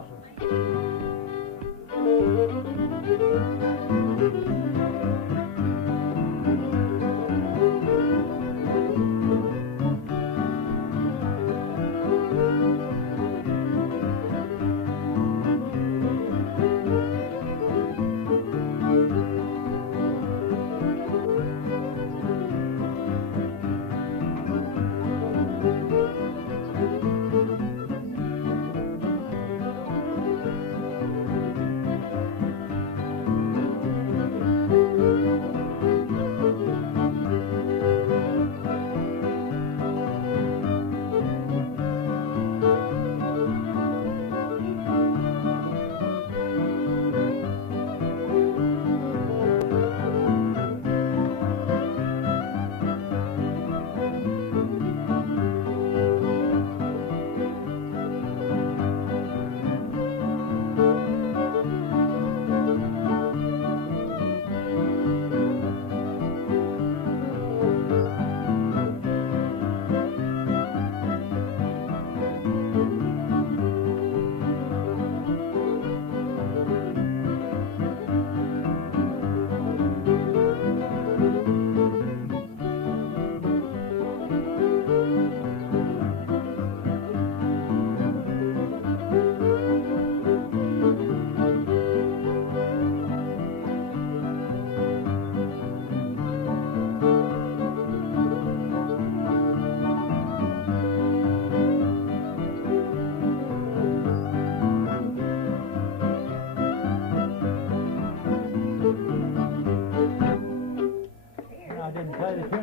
Blossoms.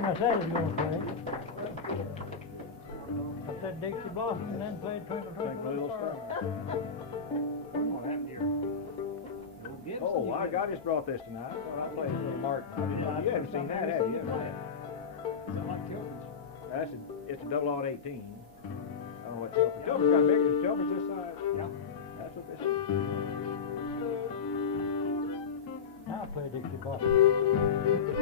I said he was going to play. I said Dixie Blossoms and then played Twinkle, Twinkle, Little Star. What happened here? Oh, I just brought this tonight. I played a little Martin. You haven't seen that, have you? Sound like Tilton's. It's a double odd 18. I don't know what Tilton. Tilton's got bigger. Tilton's this size. Yeah. That's what this is. Now I play Dixie Blossoms.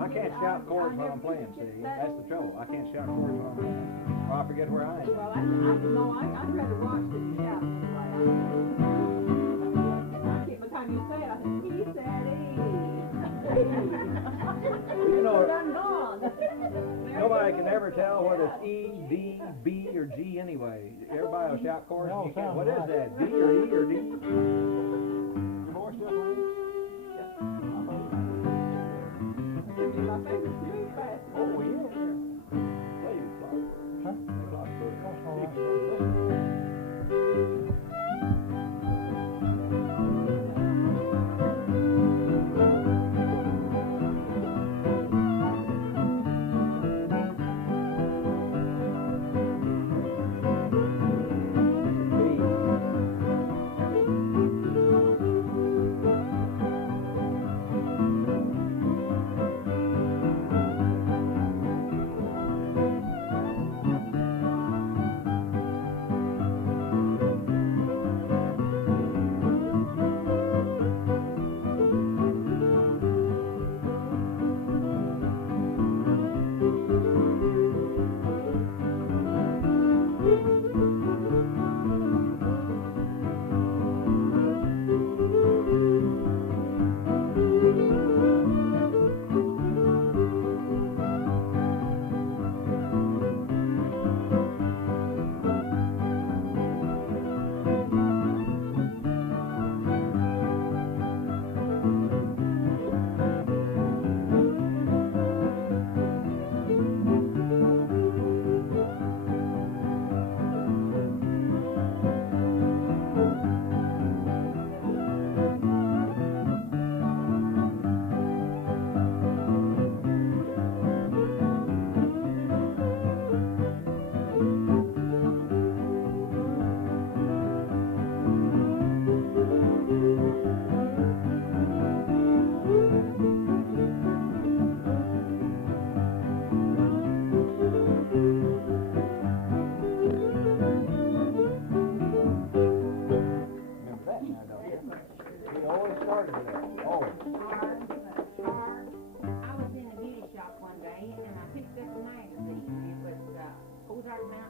I can't shout chords while I'm playing, see? That's the trouble. I can't shout chords while I'm playing. Or I forget where I am. Well, I'd rather watch than shout. By the time you say it, I think, he said You know, done gone. nobody can ever tell whether it's E, D, B, or G anyway. Everybody will shout chords. And you can't, what is that? B or E or D? Your voice still playing? My favorite series fast. Oh, yeah. Tell you, Huh? That's all right.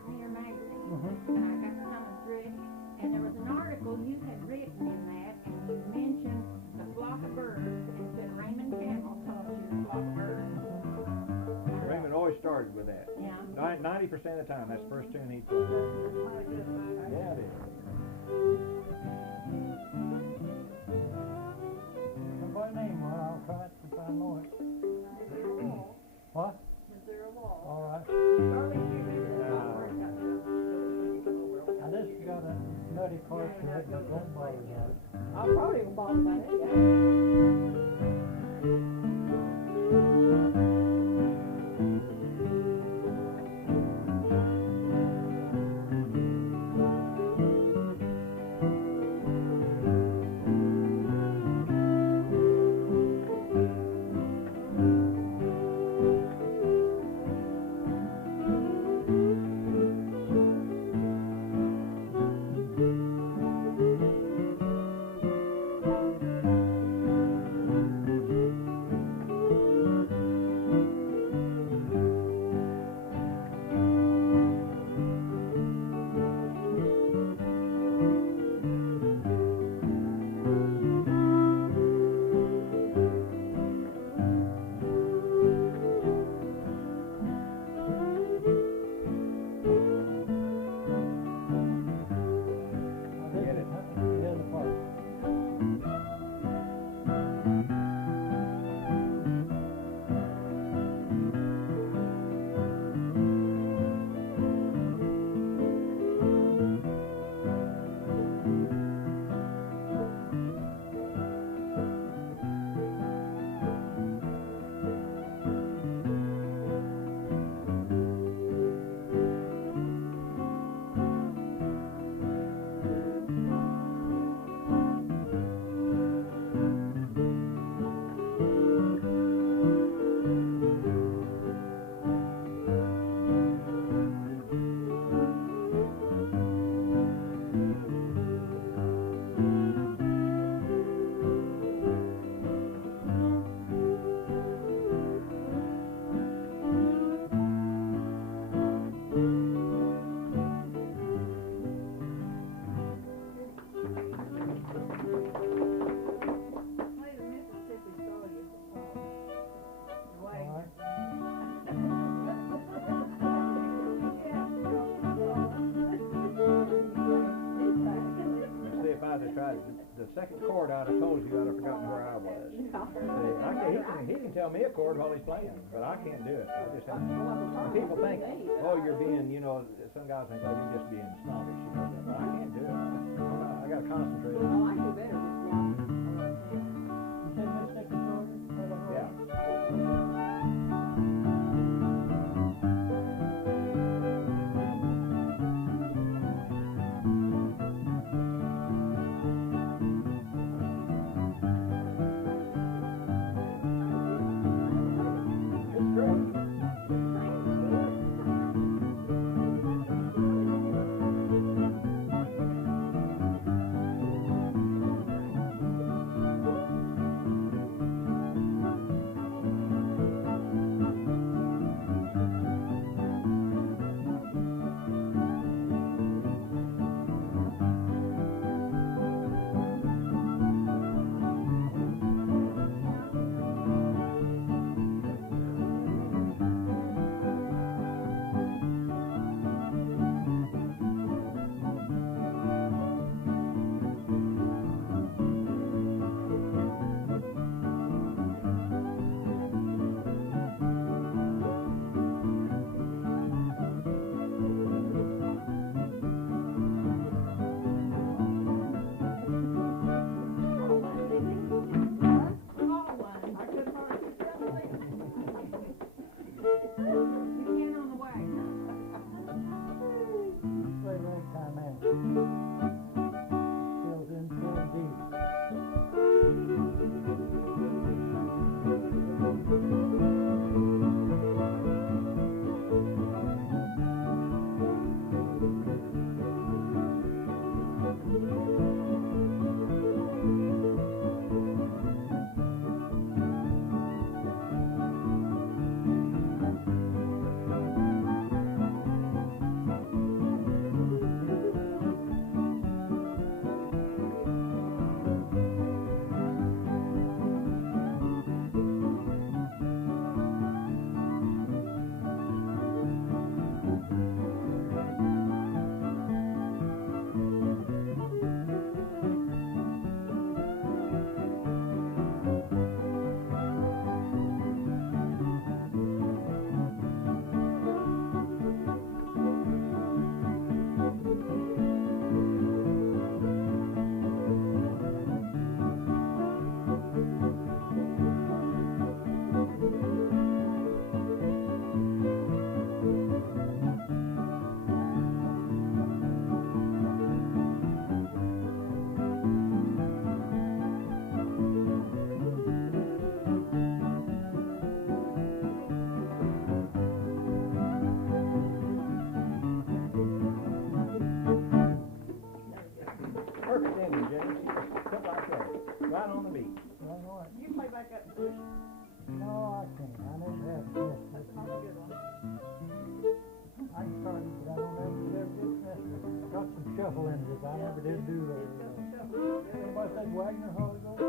Mountaineer magazine, and I got coming through it, and there was an article you had written in that, and you mentioned the flock of birds, and said Raymond Campbell taught you the flock of birds. Raymond always started with that. Yeah. 90% of the time, that's the first tune he played. Yeah, it is. Somebody name one, I'll try it if I know it. What? All right. Now this has got a nutty part to it that won't bother you. I'll probably will bother about it, yeah. The second chord I'd have told you, I'd have forgotten where I was. See, he can tell me a chord while he's playing, but I can't do it. I just have to. And people think, oh, you're being, some guys think, oh, you're just being snobbish. But I can't do it. I got to concentrate. Oh, I do better with one. You said my second chord? Yeah. No, I can't. I never have missed it. I started, but I don't ever did miss it. Got some shuffle in it. I never did do that. Everybody says Wagner Holy Ghost?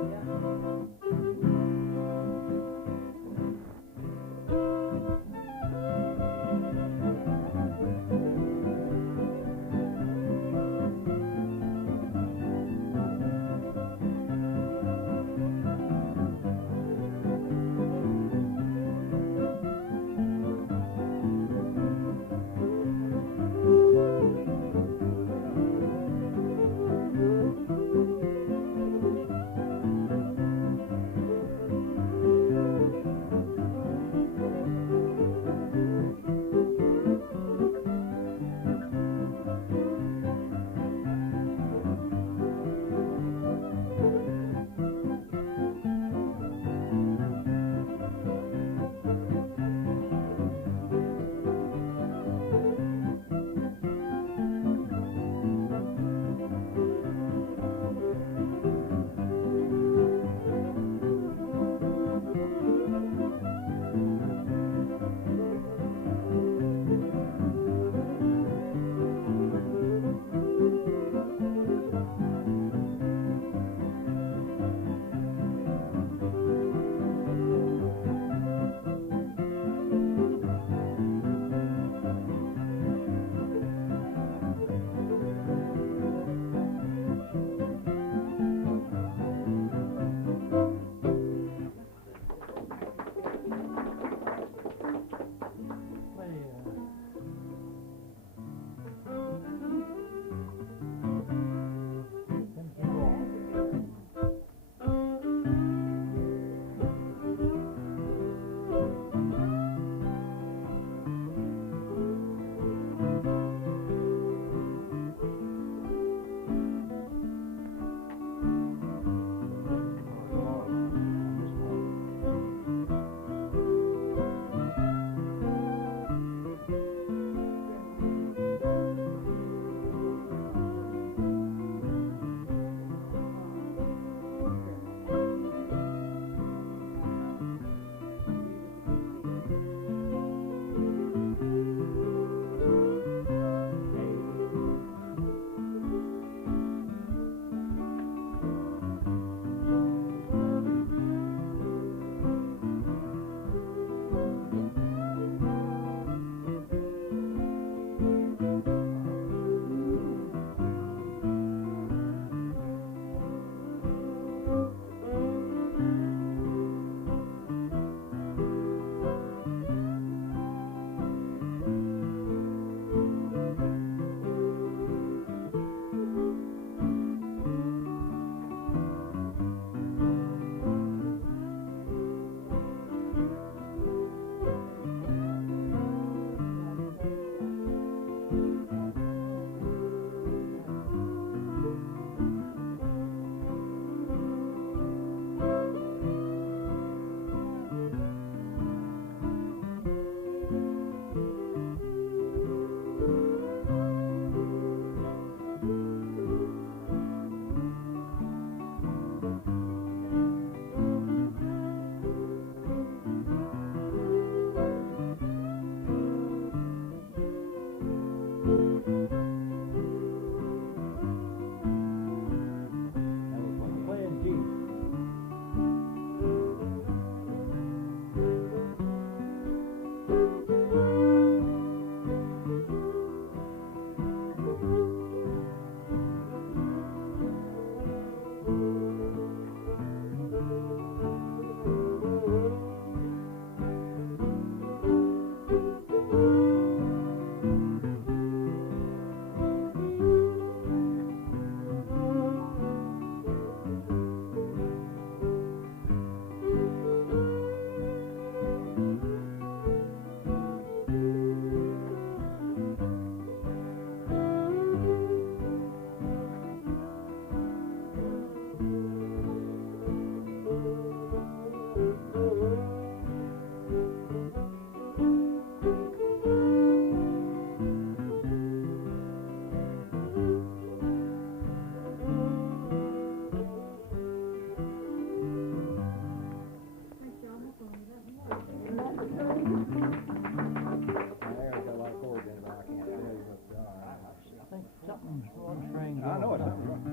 One string. I know it's goes. something wrong.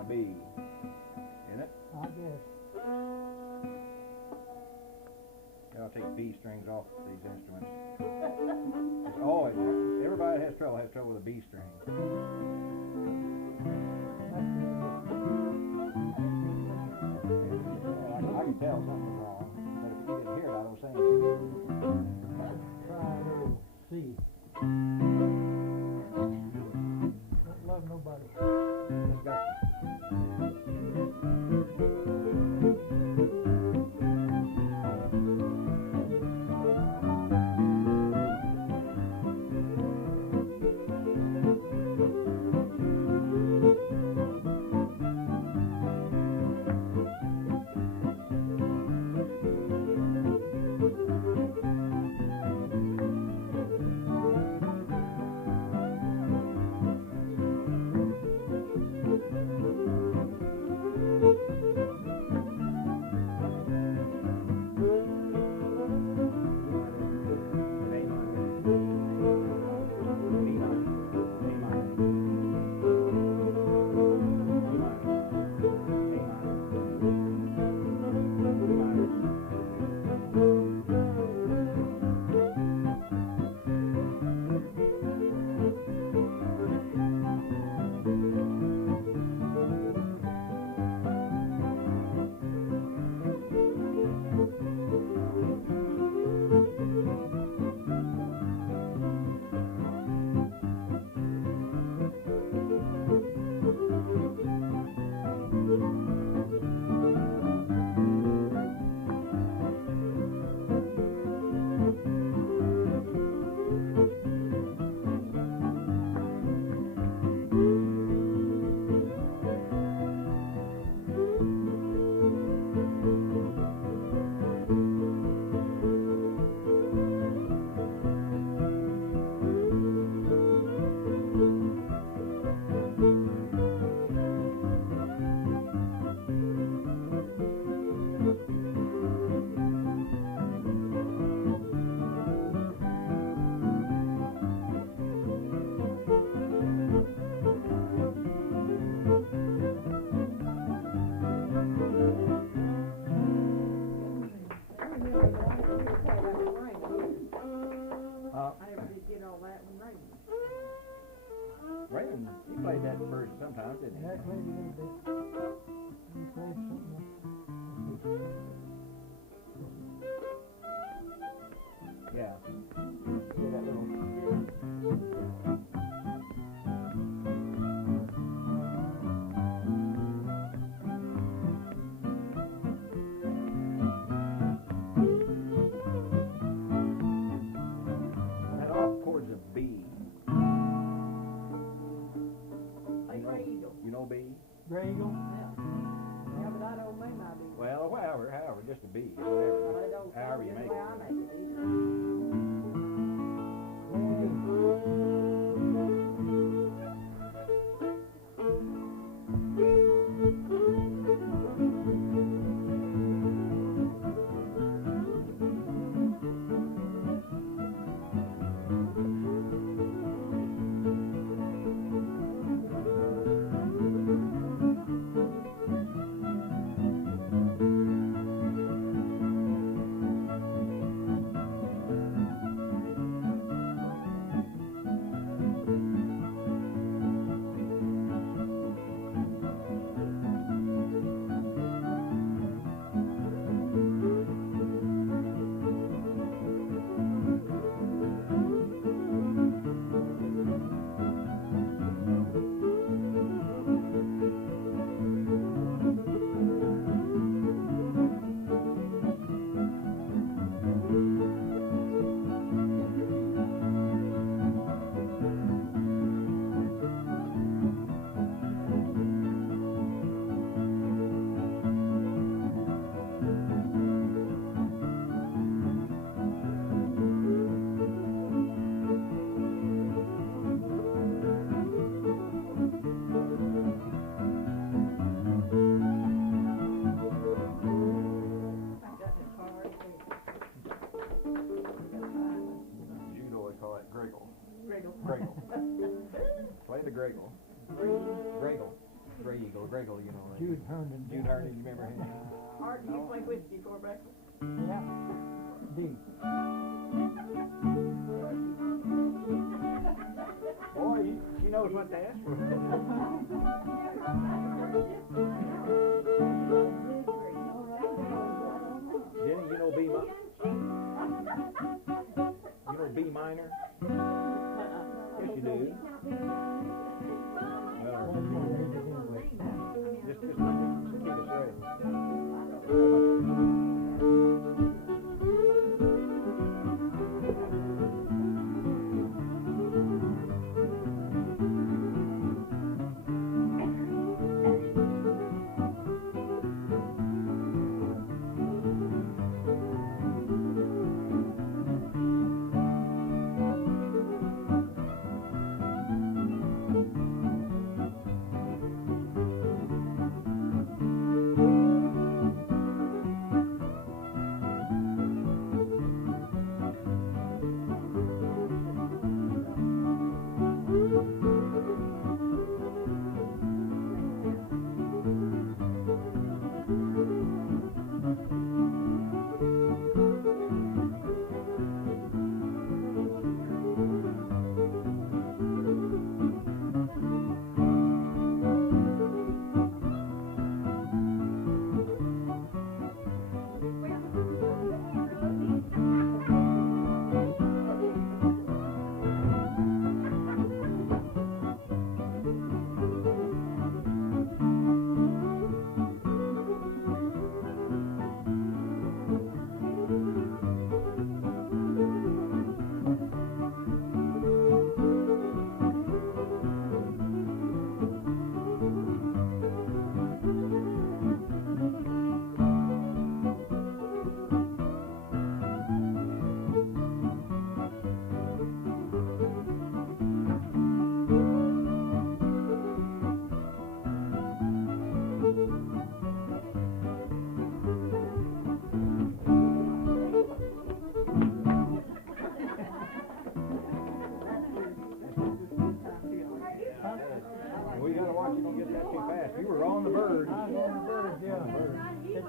A B. Isn't it? I guess. I'll take B strings off these instruments. It's always, everybody has trouble with a B string. I can tell something's wrong, but if you didn't hear it, I don't say anything. Try a little C. Don't love nobody. It's got Raymond, he played that version sometimes, didn't he? Yeah, I played a little bit. He played something else. Yeah. Yeah, that little. That off chord's a B. You know B? Gray Eagle? Yeah, but I don't make my big. Well, however, just a B, whatever. I don't. However you make it. I make it either. You'd always call it Greggle. Greggle. Greggle. Play the Greggle. Greggle, you know. Jude Herndon. Jude Herndon, you remember him? Art, do you play whiskey before breakfast? Yeah. Deep. Boy, she knows what to ask for. Jenny, you know B minor? You know B minor? Yes, you do. Well, just keep it straight.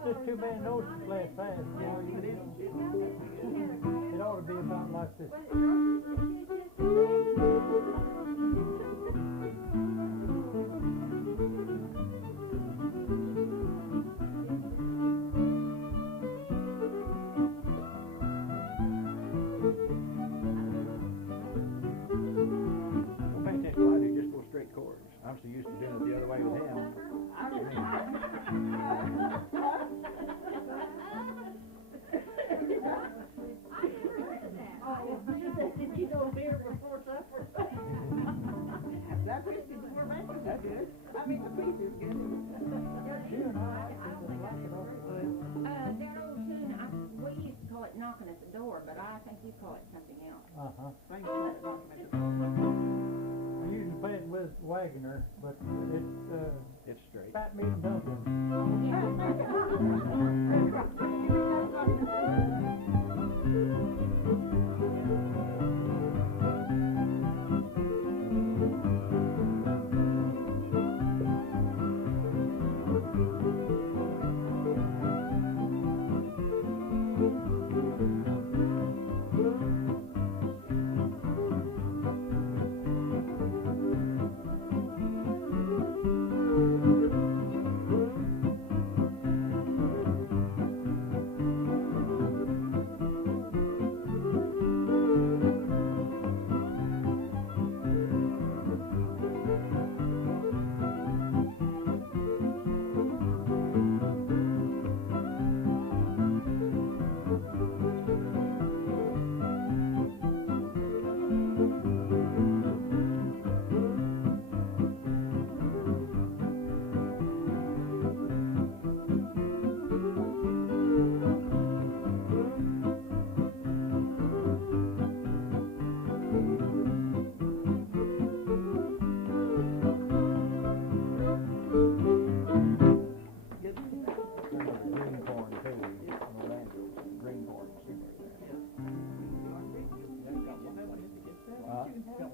Just too many notes to play it fast. You know, it ought to be about like this. Don't pay attention to what I do, just go straight chords. I'm so used to doing it the other way with him. That whiskey before breakfast, that's good. I mean, the piece is good. That old tune, we used to call it knocking at the door, but I think you call it something else. Uh-huh. Thank you. I usually play it with Wagoner, but It's straight. fat meat and dumplings.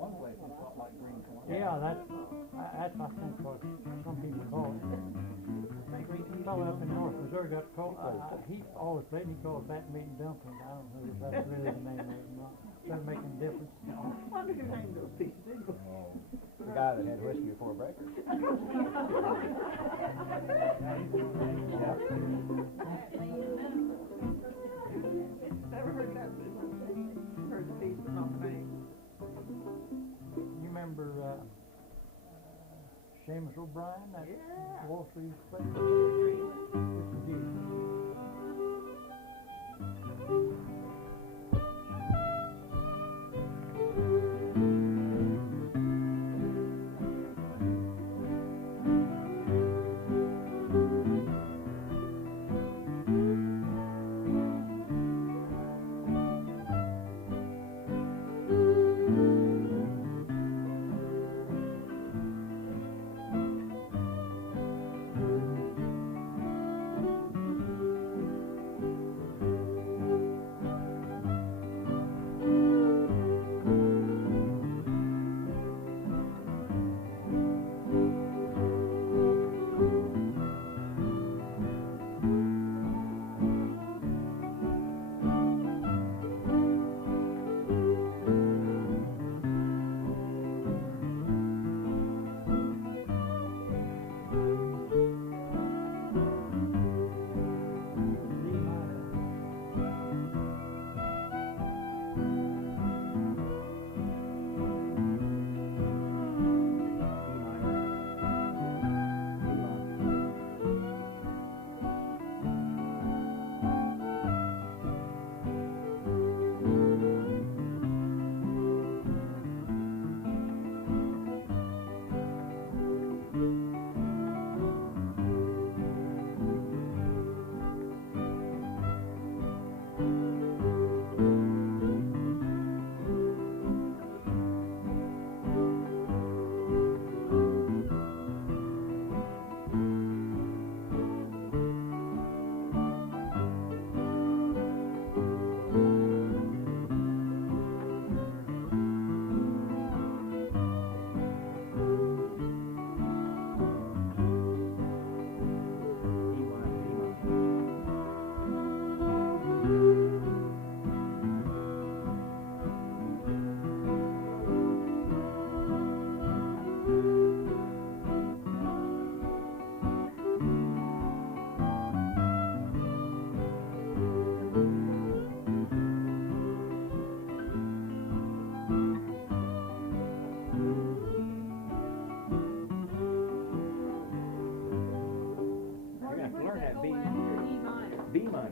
One place it's not like green corn. Yeah, that's I think what some people call it. A fellow up in North Missouri got called, he always played, he called fat meat and dumplings. I don't know if that's really the name of it or not. Doesn't make any difference. Wonder who named those pieces. The guy that had whiskey before breakers. Yeah. Never heard that before. Heard the piece, but not the name. You remember Seamus O'Brien, that Yeah. Wall Street player? Yes, indeed.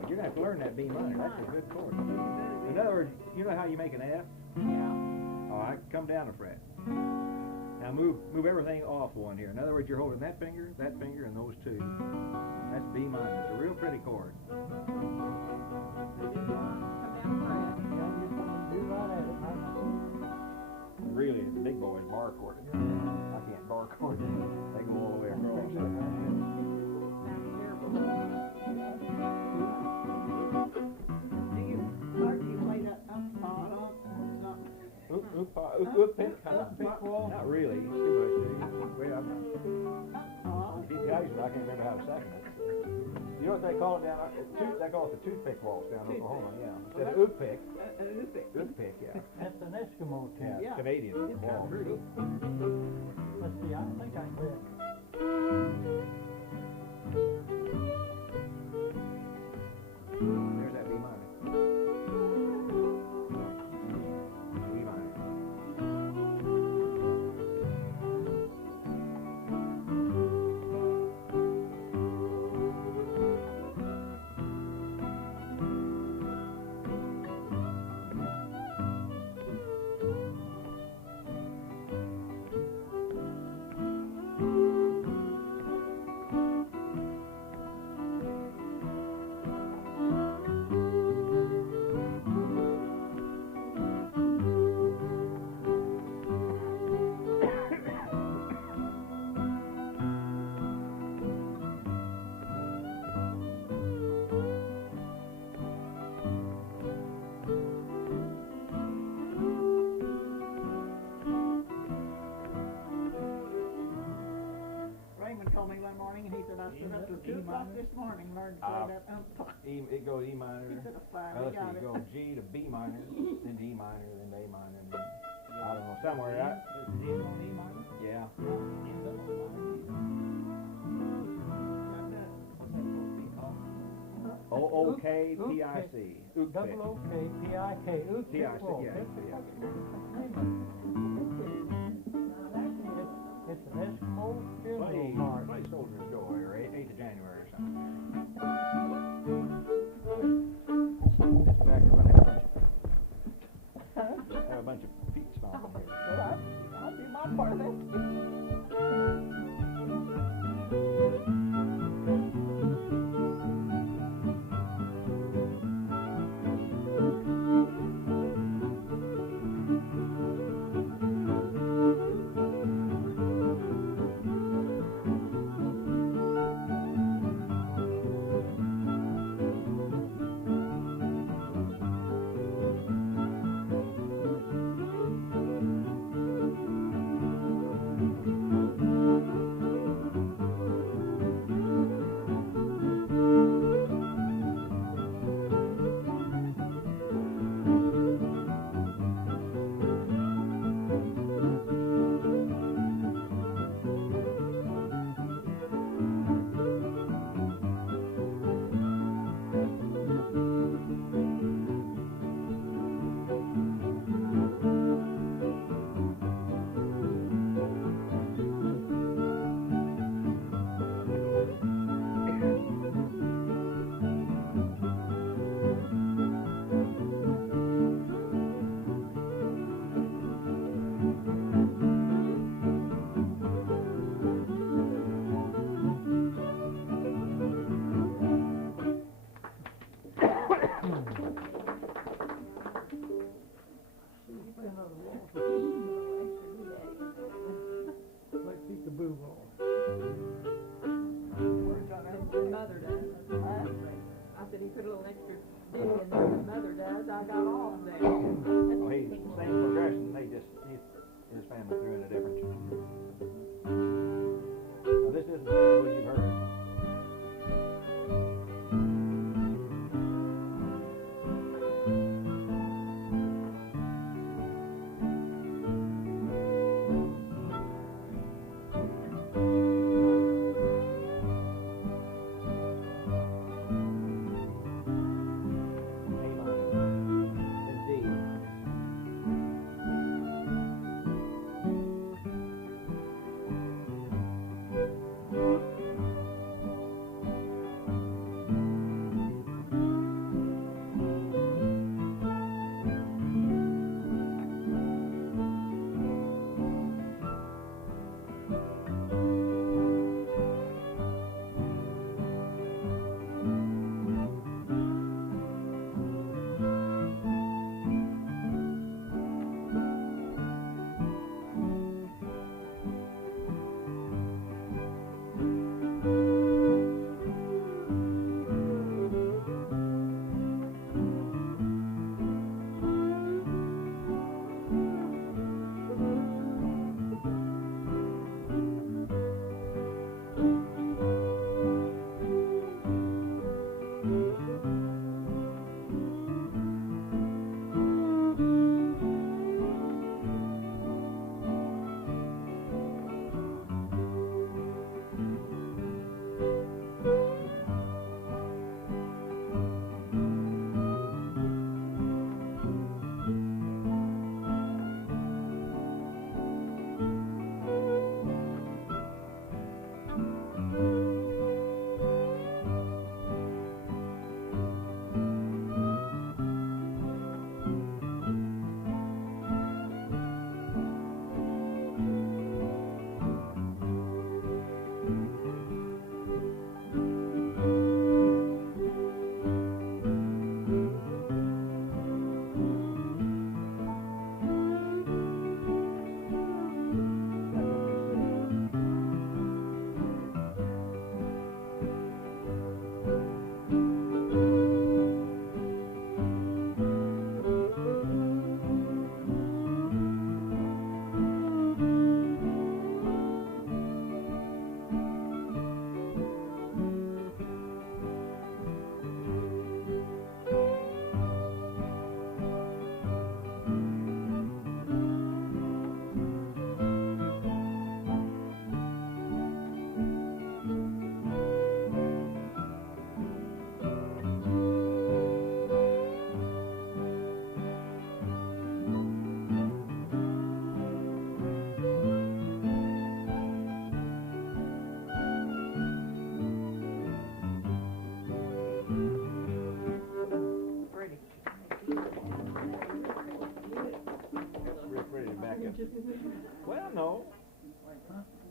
You're gonna have to learn that B minor. That's a good chord. In other words, you know how you make an F? Yeah. All right, come down a fret. Now move everything off one here. In other words, you're holding that finger, and those two. That's B minor. It's a real pretty chord. Really, the big boys bar chord. I can't bar chord. They go all the way across. Not really. Too much. Well, I can't remember how to second it. You know what they call it down? They call it the toothpick waltz down in Oklahoma. Yeah. Instead of oop-pick. Oop-pick, yeah. That's an Eskimo tune. Yeah, Canadian waltz. Let's see, I think I can play it. There's that B minor. B minor. morning, and he said, I stood up till 2 o'clock this morning, learned to play that umpire. It goes E minor. He said, fine, Well, we let's got see, it. it goes G to B minor, then to E minor, then to A minor, and then, I don't know, somewhere, yeah. O-O-K-P-I-C. Double O-K-P-I-K. P-I-C, yeah, It's an Eskimo funeral march. Play Soldiers Go, or 8th of January or something. This back is gonna have a bunch of feet stomping here. Well, I'll do my part of it.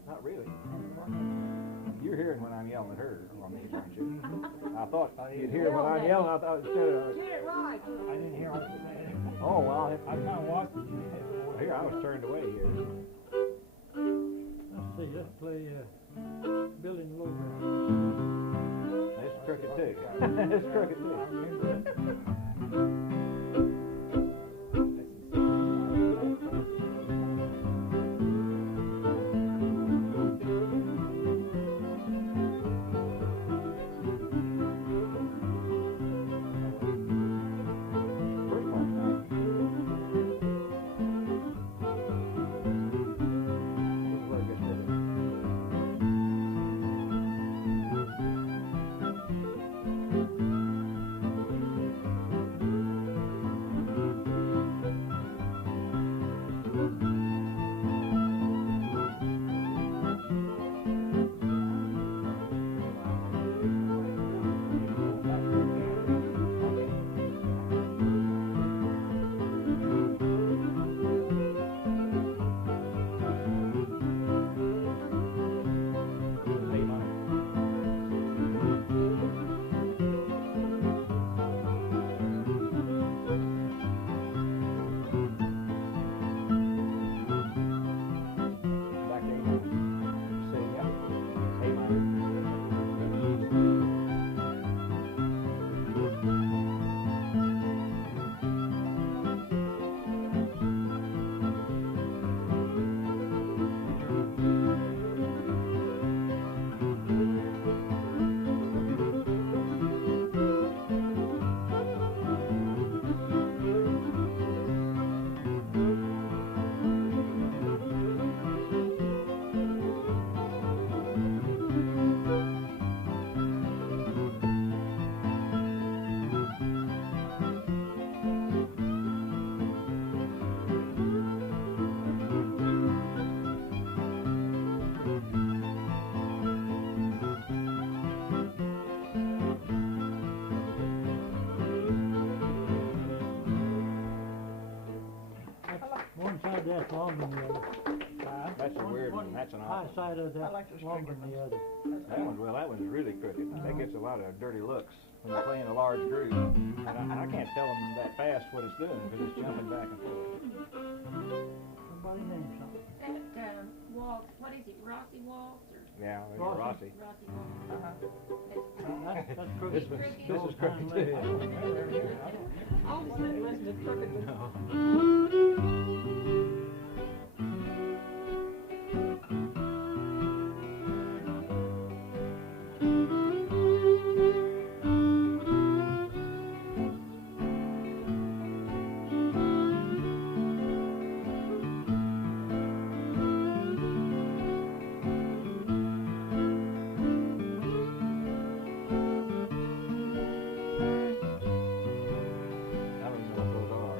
Not really. You're hearing when I'm yelling at her on these, aren't you? I thought you'd hear when I'm yelling. I thought instead of. Get it right. I didn't hear what you said. Oh well. I kind of watched it. Here I was turned away here. Let's see, let's play, Building Low Ground. It's crooked too. It's crooked too. One side that's longer than the other. That's a weird one. That's an High odd side of I that like the longer straight than the other. one. That one's really crooked. That gets a lot of dirty looks when you're playing a large group. And I can't tell them that fast what it's doing because it's jumping back and forth. Somebody name something. That, waltz, what is it, Rossi waltz or Yeah, Rossi. Rossi. Rossi waltz? That's This crooked. is crooked too. All of a sudden, listen to crooked. I don't even know what those are.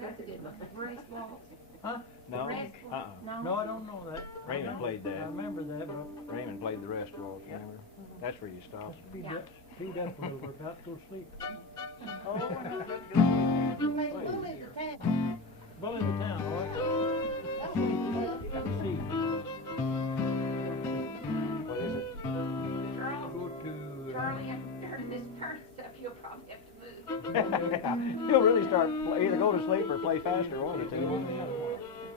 that's a good one. Race balls. Huh? No, Rest balls. No, I don't know that. Raymond played I that. remember that, but Raymond played the rest waltz, remember? That's where you stop. let's speed up a little. We're about to go to sleep. Oh, that's good. Play the bull in the town. Well, in the town, all right? Let's see. What is it? Charles, Go to, Charlie, after turning this turn stuff, you'll probably have to move. He'll really start, either go to sleep or play faster, won't he, too?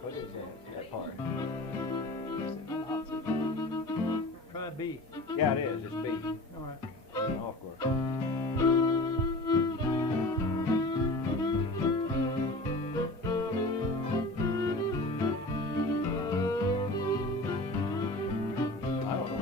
What is that part? try B. Yeah, it is, it's B. All right. Oh, of course. I don't know.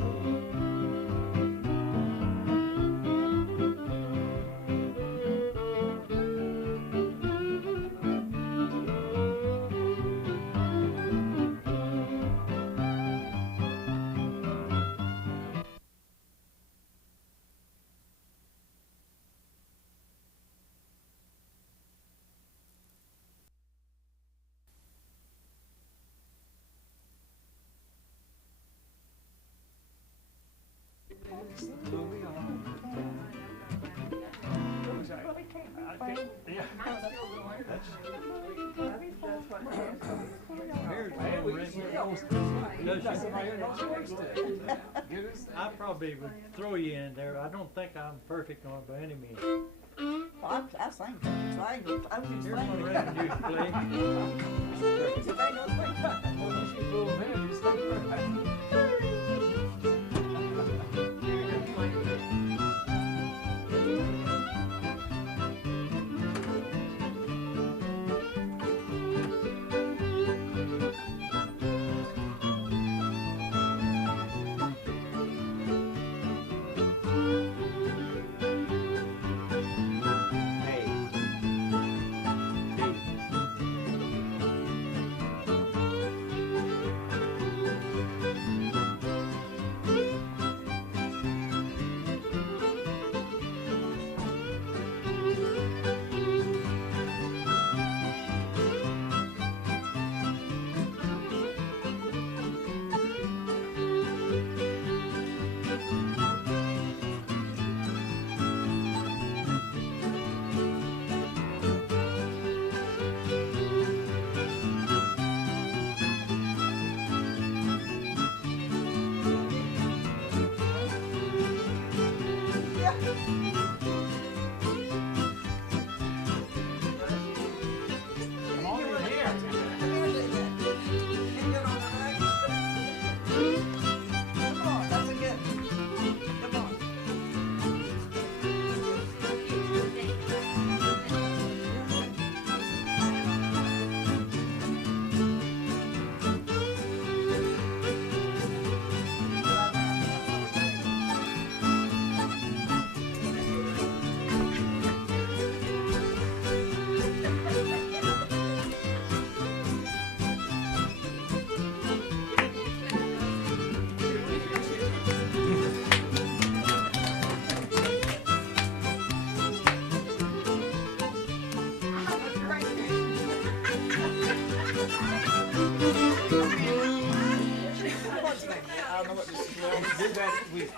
I probably would throw you in there. I don't think I'm perfect on it by any means. Well, I sang for I was just Here's one Raymond used to play. If they don't think about it.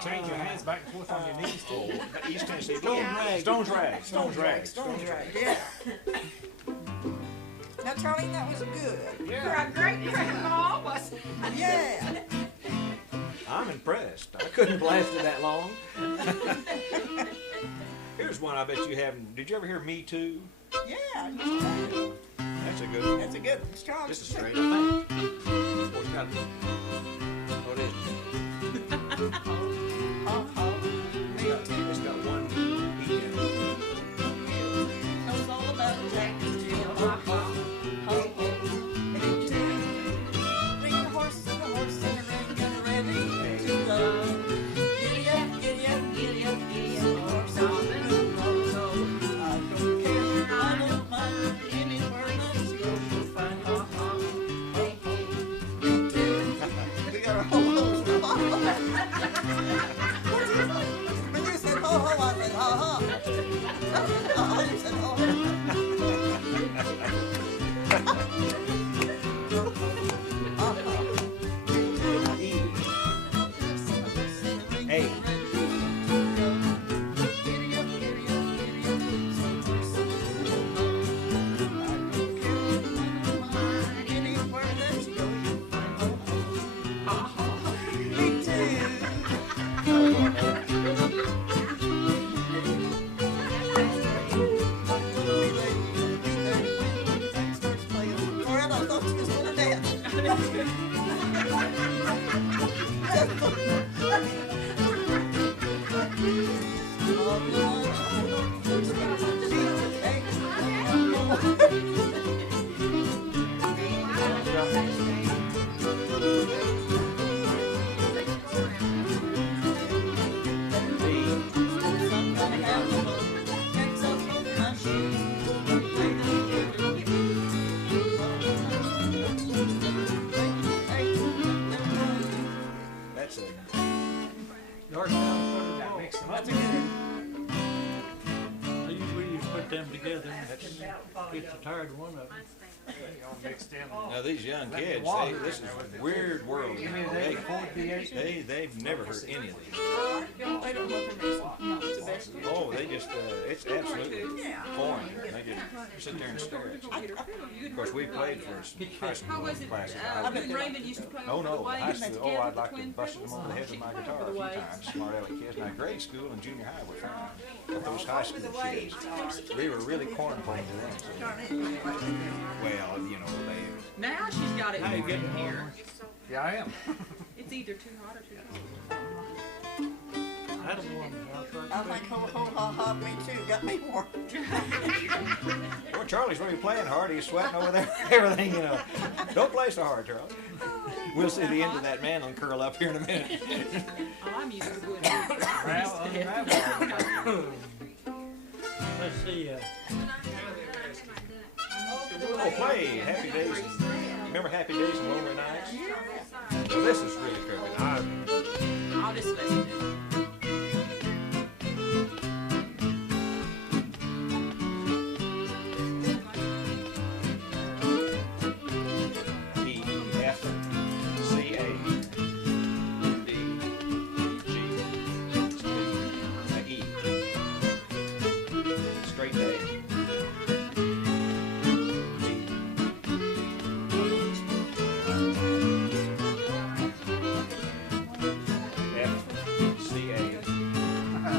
Change your hands back and forth on your knees too. East Tennessee. Stone's rag. Yeah. Now, Charlene, that was good. You're a great grandma, was Yeah. I'm impressed. I couldn't have lasted that long. Here's one I bet you haven't. Did you ever hear Me Too? Yeah. That's a good one. That's a good one. Charlene. This is straight, I think. Oh, it's got, oh, it is. It's got one beat in it. Knows all about Jack and Jill. Bring the horse and the ring and ready to go. Giddy up, giddy up, giddy up, giddy up. Horse on the road. I don't care, I don't mind anywhere. Let's go to find We got a whole host of That's it. Yours sounds pretty That well. mixed them up together. I usually just put them together and gets tired of one of them. They all mixed in. Now these young Let the kids, water this in is there with a it. weird world. Give me a They, day before the they've never heard any of these. They don't know what they're missing. Oh, they just, it's absolutely foreign. They just sit there and stare at you. Of course, we played for high school How was it, classes. when Raymond used to play Oh over the no, way? high school, oh, I'd like to Twin bust them Fiddles? over the head with my guitar a the few way. times. Smart aleck kids. Now grade school and junior high were fine. But those high school kids, we were really cornplaying to them. Well, you know, they, Now she's got it How you more getting in here. here? Yeah, I am. It's either too hot or too cold. That'll warm the house I right think ho ha ha me too, got me warm. well, Charlie's really playing hard. He's sweating over there. Everything, you know. Don't play so hard, Charlie. We'll see the end of that mandolin curl up here in a minute. Oh, I'm used to good. Let's see, Oh, play Happy Days. Remember Happy Days and Lonely Nights? Well, this is really crooked. I'll just listen to it. E, F, C, A, D, G, E. Straight A. F, C, A.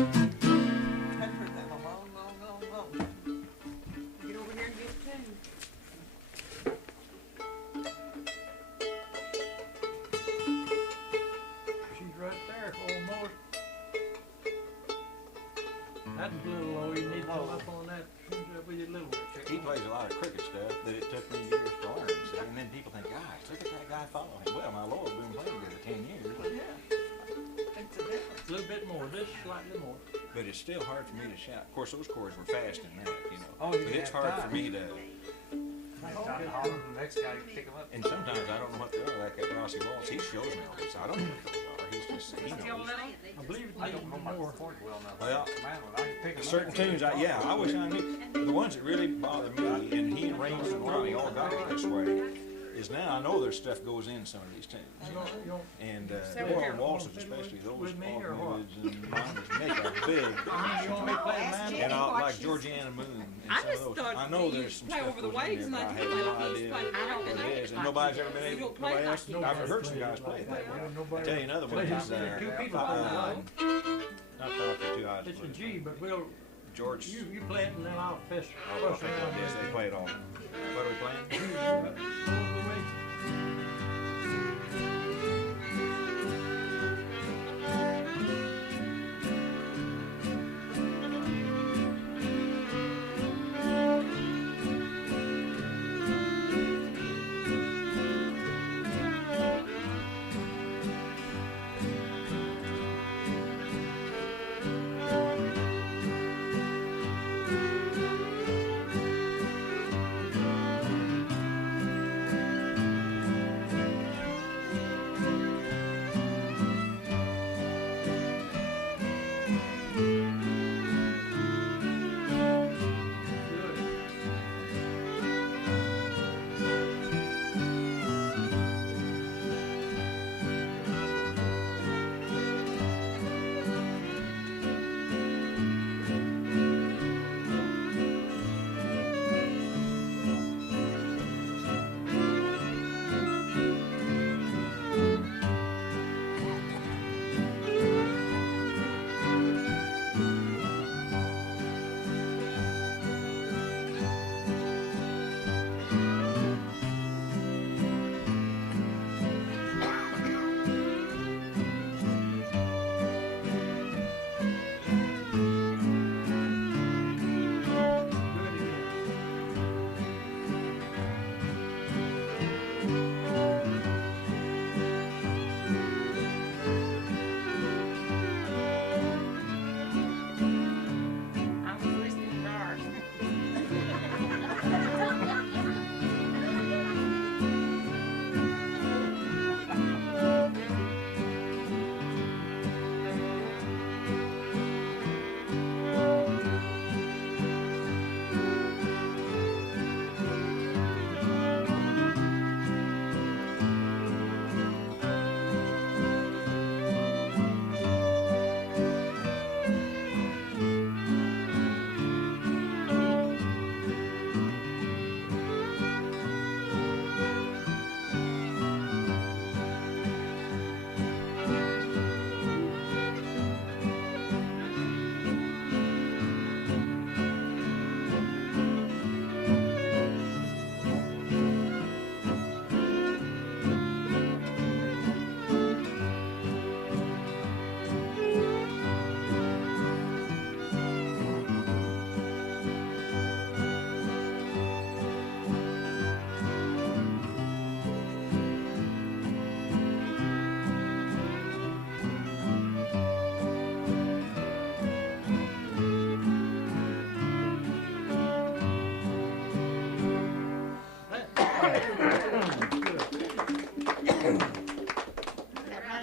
I've heard that a long. Get over here and get it too. she's right there, almost. That's a little low, you need to come up on that, with your little. He plays a lot of cricket stuff that it took me years to learn. See? And then people think, gosh, look at that guy following him. Well, my Lord, we've been playing together 10 years. It's a difference. A little bit more, just slightly more. But it's still hard for me to shout. Of course, those chords were fast in that, you know. Oh, but you it's have hard for time. me to, Time to holler, the next guy can pick them up. and sometimes I don't know what they are. Like that Rossi Waltz, he shows me all this. I don't know what those are. He's just, he knows. I believe it I needs don't know my more. chord well enough. Well, Mandolin, I can pick 'em up. Certain tunes, I wish I knew. The ones that really bother me, and he and Raymond and Lonnie all got it this way, is now I know there's stuff goes in some of these tunes. You don't, And So New here. Orleans waltzes, especially those With me or what? Altwoods and Mondes, make a big. you want me to play man? And like Georgiana Moon and I some just of those. thought I know you there's some play stuff over the goes in waves there, but I like have you no like you idea play. I don't what know. it is. And nobody's ever been You able, don't play nobody like else, you I've do. heard some guys play it that way. Nobody- Tell you another one is, Two people play it like. not talking two eyes. It's a G, but we'll, George, you play it and then I'll fish. I'll pick up this, they play it all. What are we playing?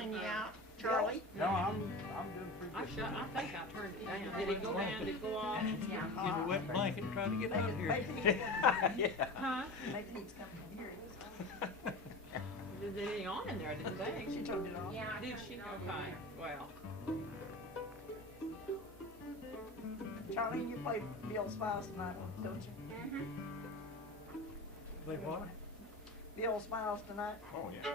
tuning you out, Charlie? No, I'm doing pretty I good. think I turned it down. Did it go down? Did it go off? Yeah. Get a wet blanket and try to get out of here. Huh? Maybe he's coming to hear this. Is there any on in there? I didn't think. She turned it off. Yeah. I Did turned she? it on. Okay. Well. Charlene, you played Bill's Files tonight, don't you? Play what? Bill's Files tonight? Oh, yeah.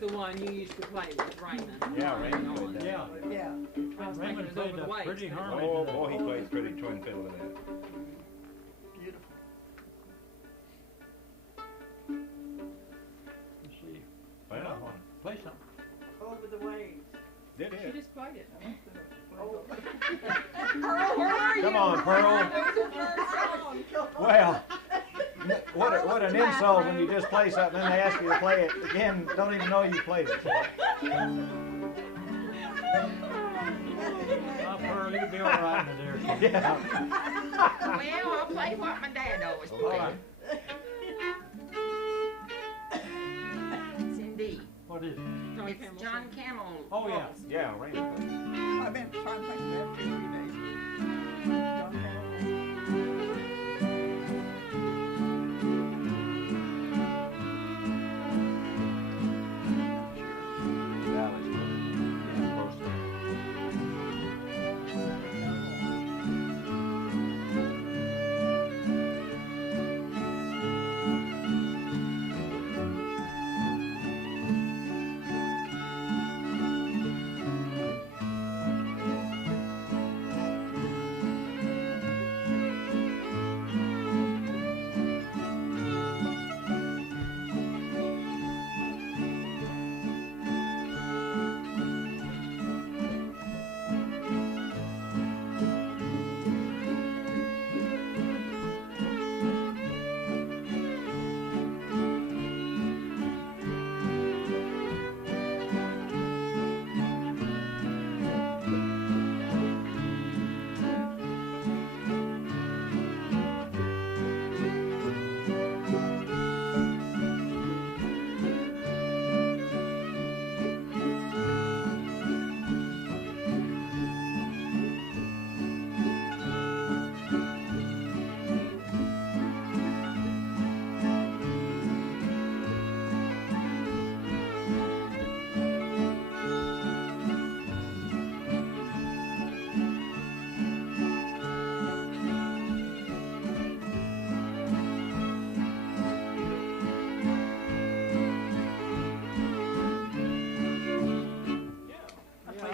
The one you used to play with Raymond. Yeah, Raymond played that. Yeah. Yeah. I was thinking Raymond it was over played the a weights. pretty harmony. Oh, boy, he plays pretty twin fiddle in that. Beautiful. Let's see. Well, Play something. Over the waves. did She it? just played it. Oh. Come on, Pearl. Well, what an insult when you just play something and they ask you to play it again, don't even know you played it. Oh, Pearl, you'll be all right in there. Yeah. Well, I'll play what my dad always All played. right. It's indeed. What is it? It's John Campbell. Oh, yeah. Yeah, Raymond played it. I've been trying to think of that for 3 days. John Campbell. Valley's good. Yeah, close there.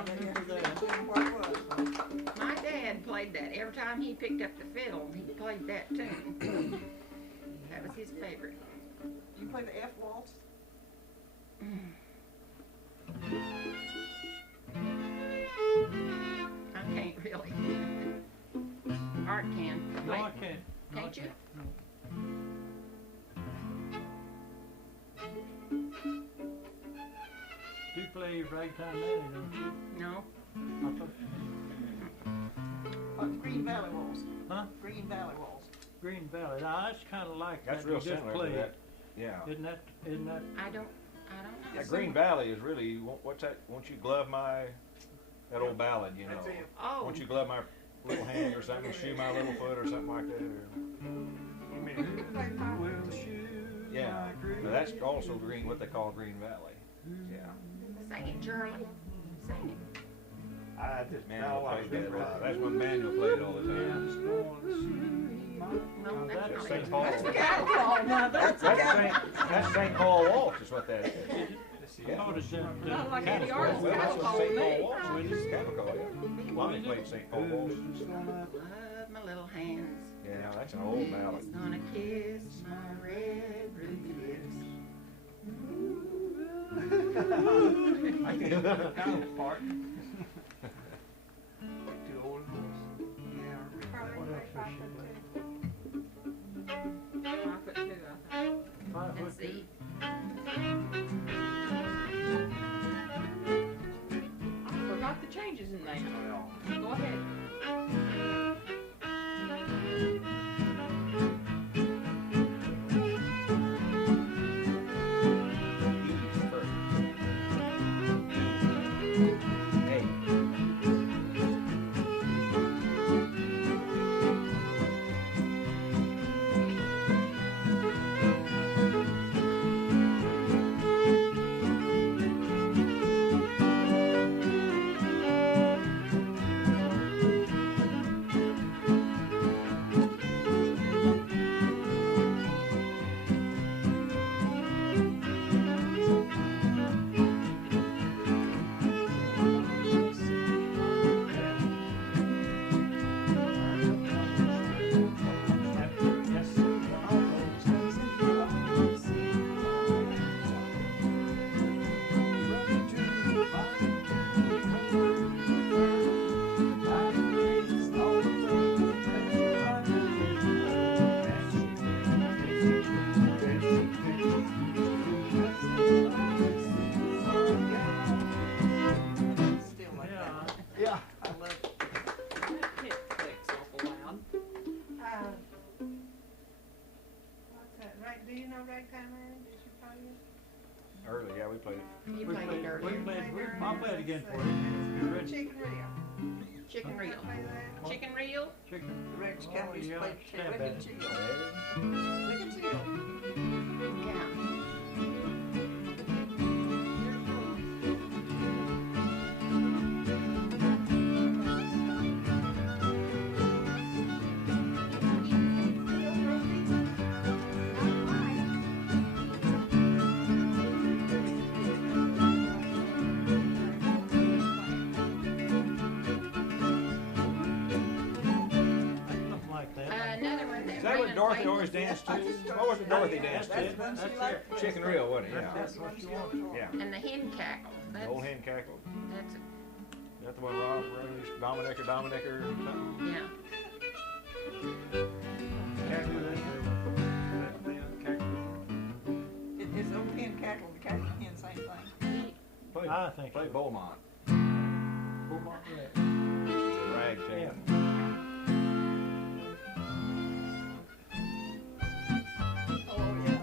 What it was. My dad played that. Every time he picked up the fiddle, he played that tune. That was his favorite. You play the F waltz? I can't really. Art can. No, I Wait, can't. No, I Can't you? You play ragtime Manny, don't you? No. I thought, Green Valley Waltz. huh? Green Valley Waltz. Green Valley. Now, that's kind of like That's that. real You just similar play to it. that. Yeah. Isn't that? I don't know. Yeah, Green Valley is really, what's that, won't you glove my, that old ballad, you know. That's it. Oh, Won't you glove my little hand or something, shoe my little foot or something like that, or, yeah. But that's also green, what they call Green Valley. Yeah. sing it, Charlie. Sing it. I just Manuel played that a lot. That's when Manuel played all the time. No, that's That's not St. it. Paul. That's the cattle now. That's the cattle. That's St. Paul Waltz is what that is. I thought it said. Not like cattle any call. artist. Well, that's Cattle what call St. me. Paul Waltz is. Cattle call, yeah. Lonnie played St. Paul Waltz. Love my little hands. Yeah, that's an old ballad. It's gonna kiss my red ruby lips. I can't do the cattle part. Too old for us. What else was she playing? 5'2", I think. 5 Let's foot two. see. I forgot the changes in that. Go ahead. Hey. Still like that. Yeah. I love it. That hit clicks awful loud. What's that, right, do you know Ragtime Manny? Did you play it? Early, yeah, we played it. You played it We earlier. played, I'll play it again for you. You ready? Chicken Reel. Chicken reel. Play that? Chicken reel? Chicken. Rex Oh, County used to yeah, play stab Lick at and it. Chill. Lick and Chill. Yeah. Something like that. Another one that Is that what Raymond Dorothy played always was- danced to? What was it Dorothy danced That's to? it. That's That's she liked. it. Chicken Reel, wasn't it? Yeah. That's what you want. Yeah. And the hen cackle. That's, The old hand cackle. that's, Is that the one Rob used to Dominic or something? yeah. It's the old hen cackle, the cackle hen, same thing. Play, I think play so. Beaumont. Beaumont Red. Ragtime. Oh, yeah.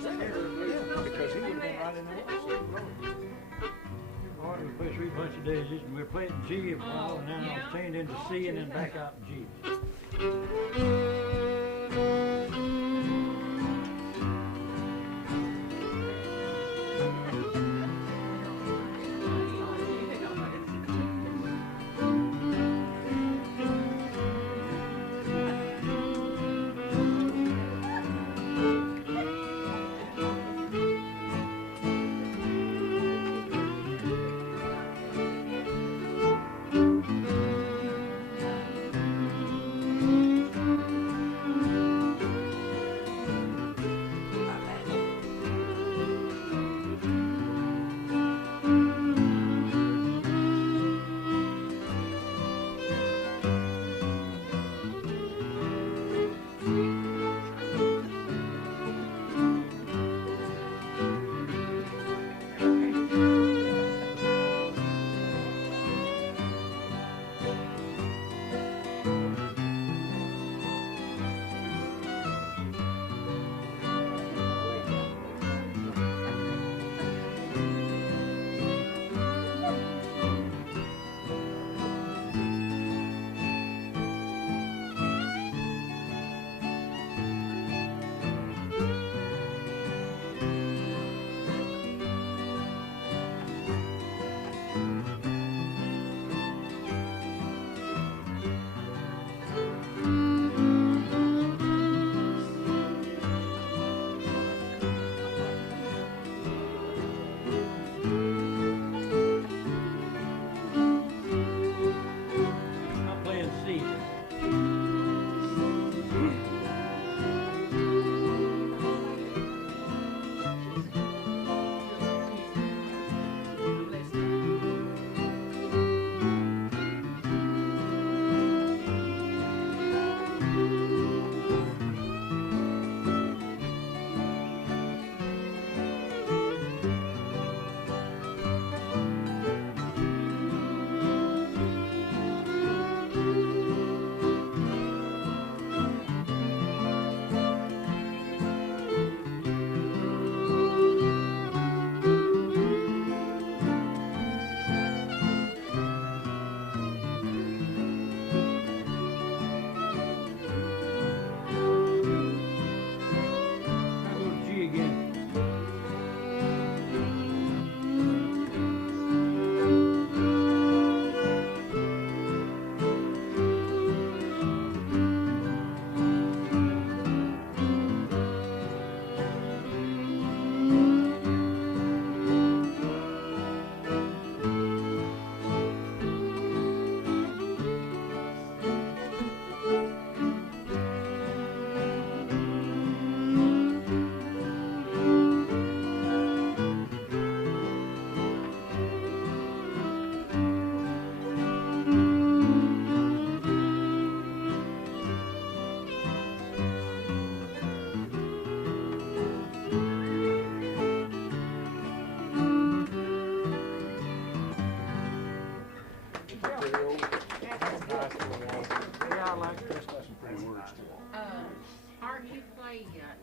Because he would have been right in the water. Hard, we play through a bunch of days, and we played in G a while, and then I was changed into C and then back out in G.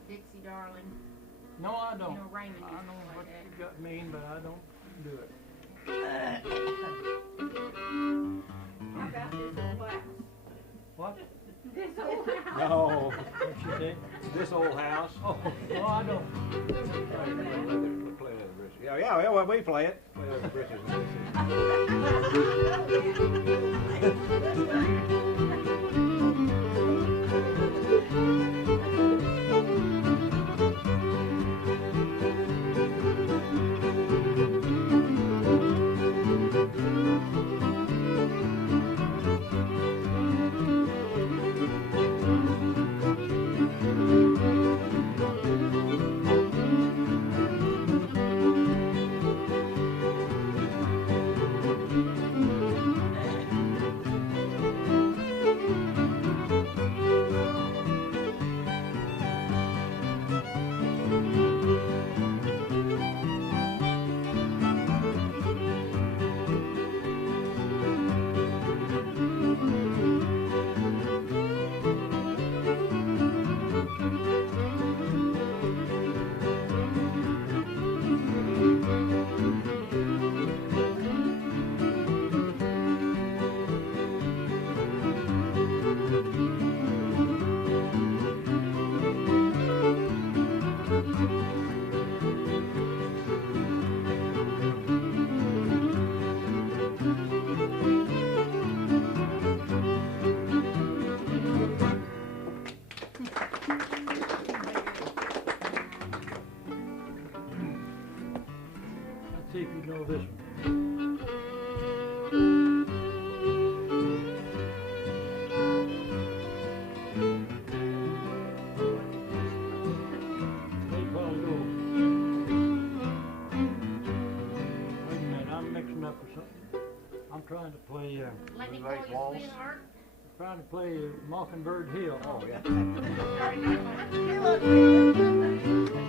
Dixie Darling. No, I don't. You know, Raymond I used to know play what that. you got mean, but I don't do it. How about this old house? What? This old house. No, What'd she say? this old house. Oh, no, I don't. We'll play the Britches. Yeah, well, we play it. Play the Britches. if you know this one. They probably go. Wait a minute, I'm mixing up with something. I'm trying to play, Let me Relate call you waltz. sweetheart. trying to play Mockingbird Hill. Oh, yeah. You look good.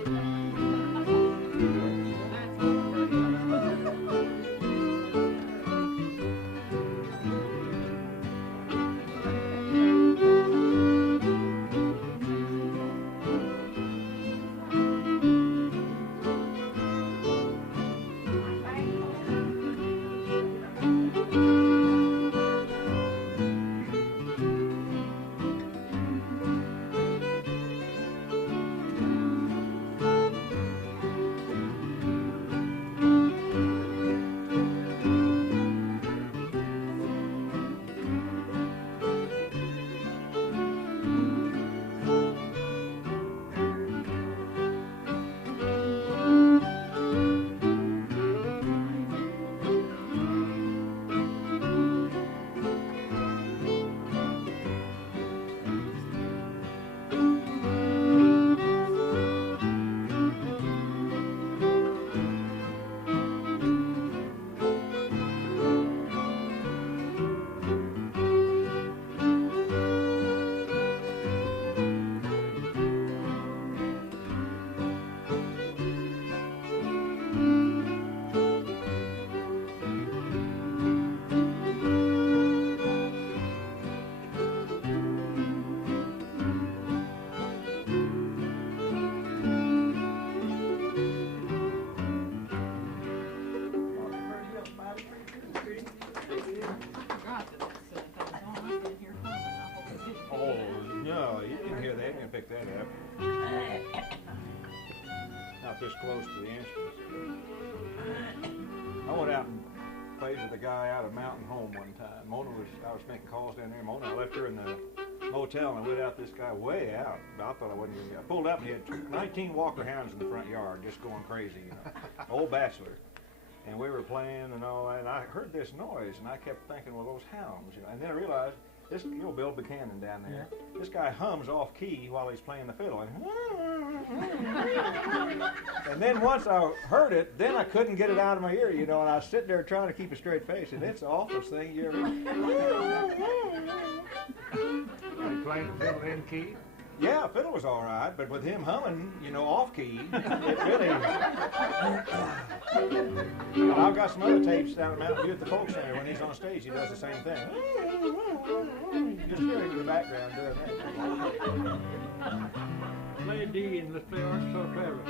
Oh, no, you didn't hear that. You didn't pick that up. Not this close to the instruments. I went out and played with a guy out of Mountain Home one time. I was making calls down there. Mona, I left her in the motel and I went out this guy way out. I thought I wasn't going to get. I pulled up and he had 19 Walker hounds in the front yard just going crazy, you know. Old bachelor. And we were playing and all that, and I heard this noise and I kept thinking, well, those hounds, you know. And then I realized, this, you know, Bill Buchanan down there, this guy hums off key while he's playing the fiddle. And then once I heard it, then I couldn't get it out of my ear, you know, and I was sitting there trying to keep a straight face, and it's the awfulest thing you ever. Are you playing the fiddle in key? Yeah, fiddle was all right, but with him humming, you know, off key, it really. I've got some other tapes down at Mountain View at the Folk Center. When he's on stage, he does the same thing. You just hear him in the background doing that. Play D and let's play Arkansas Traveler.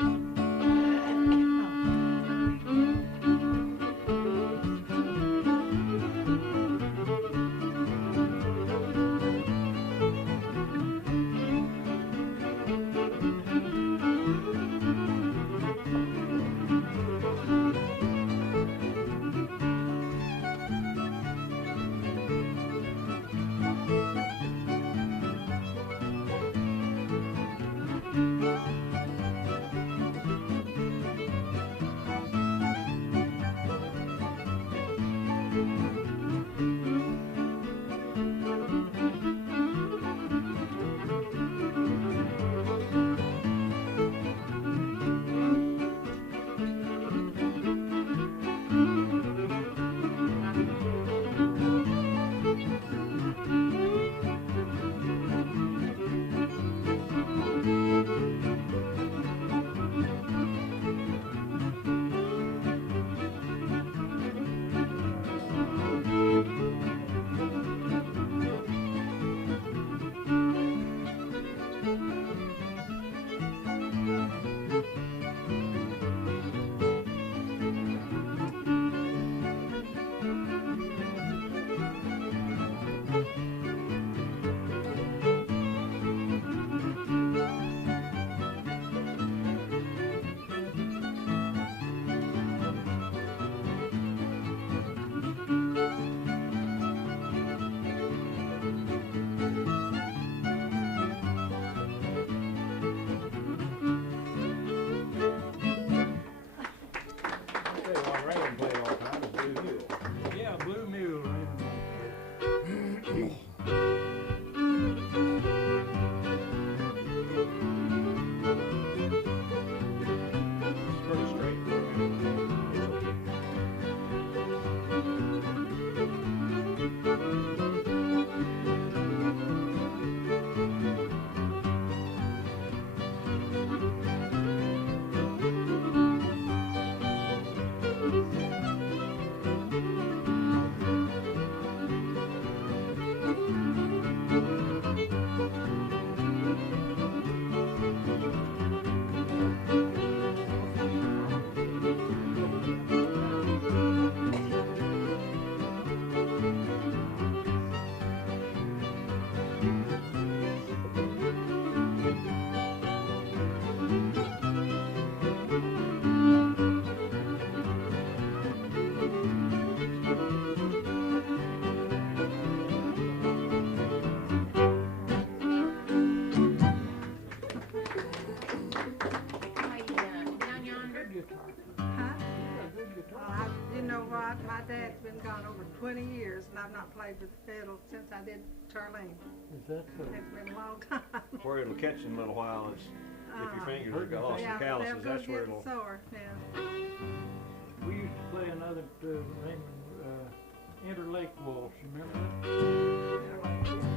20 years, and I've not played with the fiddle since I did Charlene. Is that so? It's been a long time. Where it'll catch in a little while is if your fingers have got lost Yeah, some calluses, they'll that's where get it'll. sore, yeah. We used to play another Raymond Interlake Waltz. You remember that?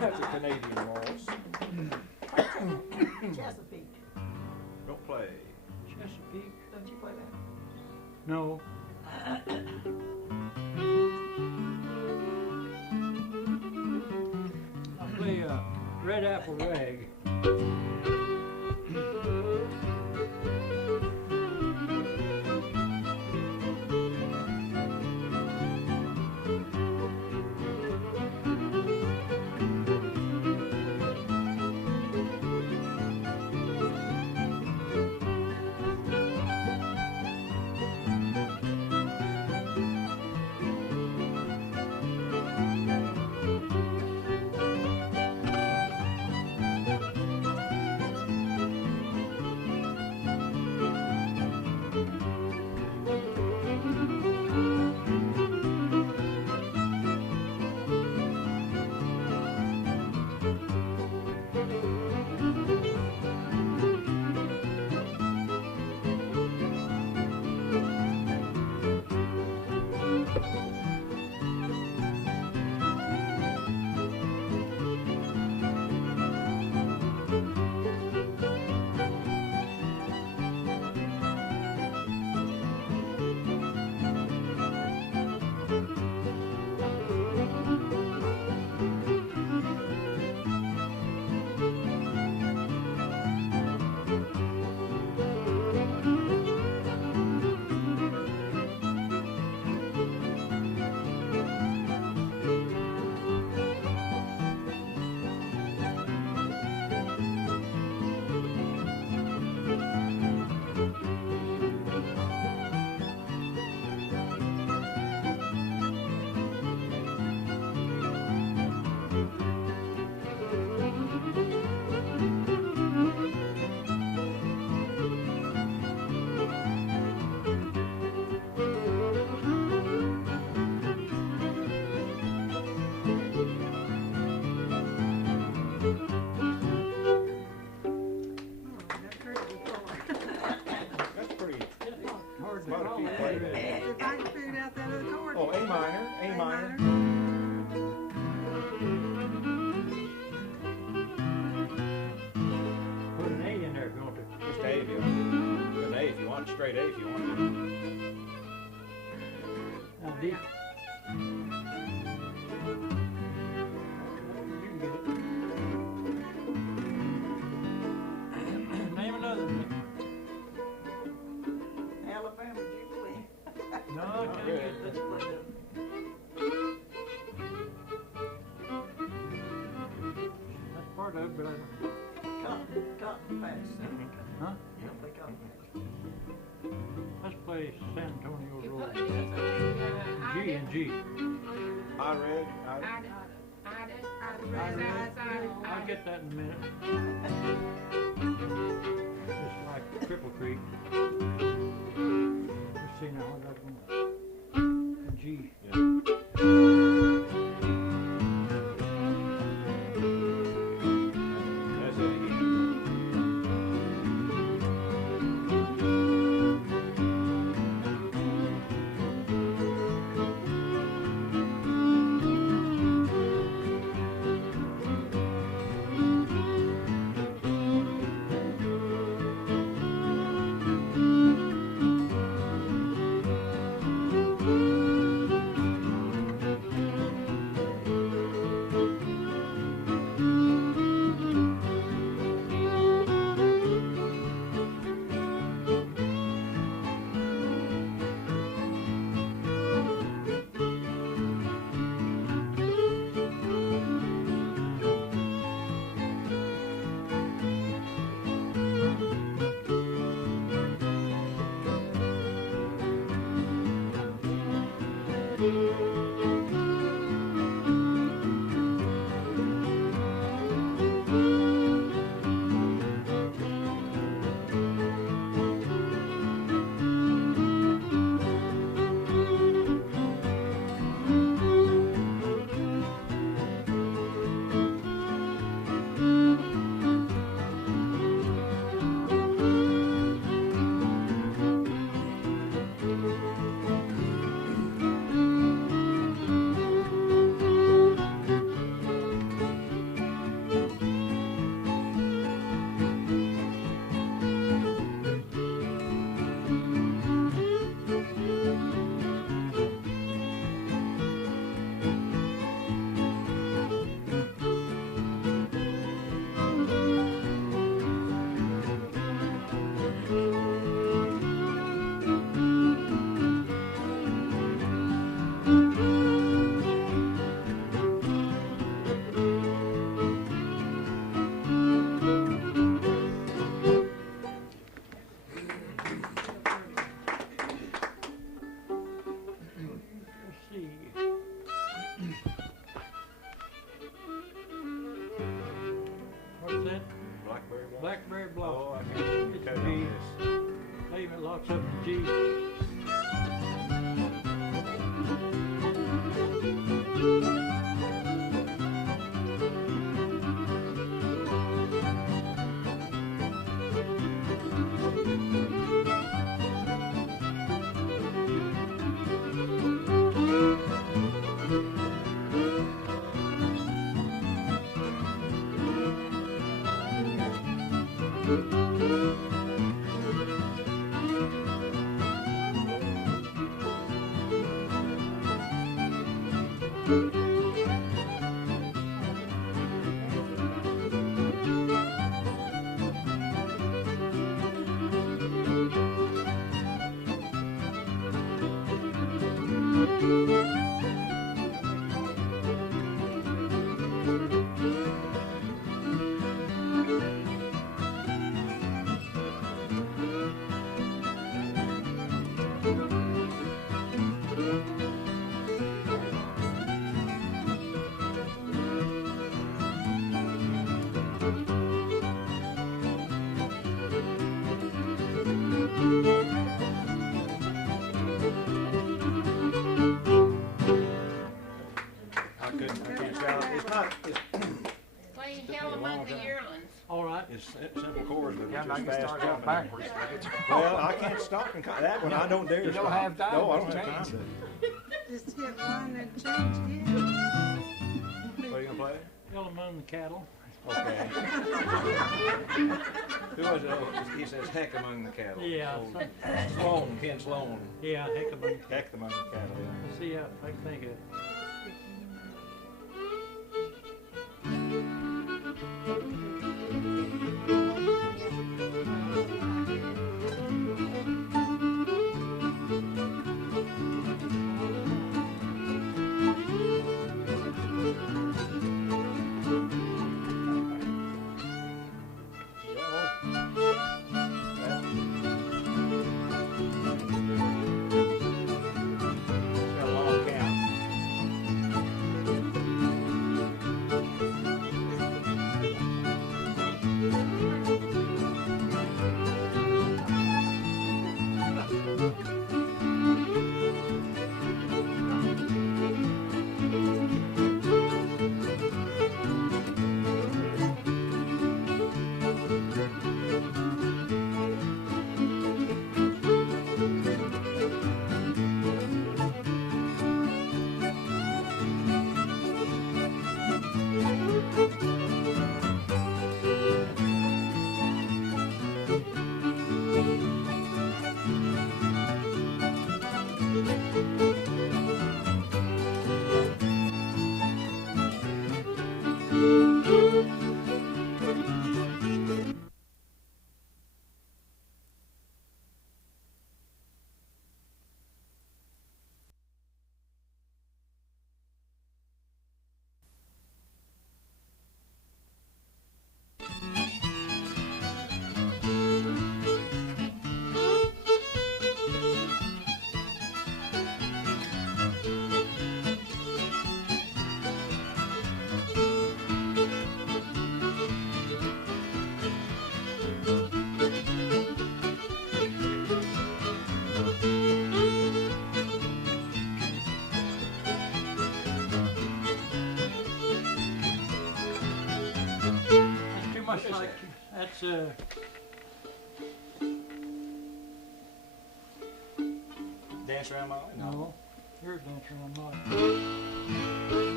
That's a Canadian waltz. Chesapeake. Don't play. Chesapeake? Don't you play that? No. I play Red Apple Rag. Oh, A minor, A minor. brother? Cotton patch. Huh? Don't play cotton patch. Let's play San Antonio You Road. put- you say, G and G. I read, I'll get that in a minute. Just like Cripple Creek. Let's see now what that one. G. that's it again. Let's see. What's that? Blackberry Blossom. Blackberry Oh, Blossom. I can't It's cut a it G. on this. Name it lots of G. I can't shout. It's not, Play Hell Among the Yearlings. All right. it's simple chords, but Yeah, it's now just you can fast start going jumping. backwards. Well, I can't stop and that one, I don't dare You don't stop. have time No, I to don't have time change. to. Just hit one and change gears. What are you gonna play? Hell among the cattle. Okay. Who was it? Oh, he says heck among the cattle. Yeah. Oh, Sloan, Ken Sloan. Yeah, heck among. Heck among the cattle, yeah. Let's see how I can think of it. That's Dance around Molly? no, you're dancing on mine.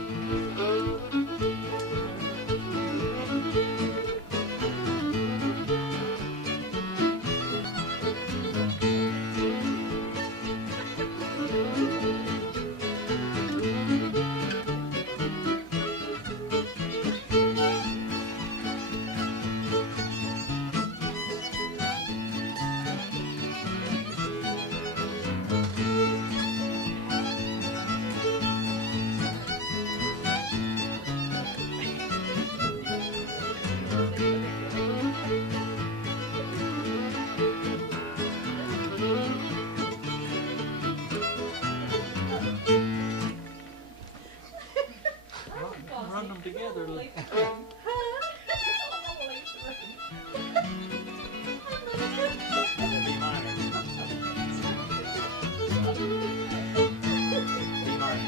Run them together. Look. B minor. B minor.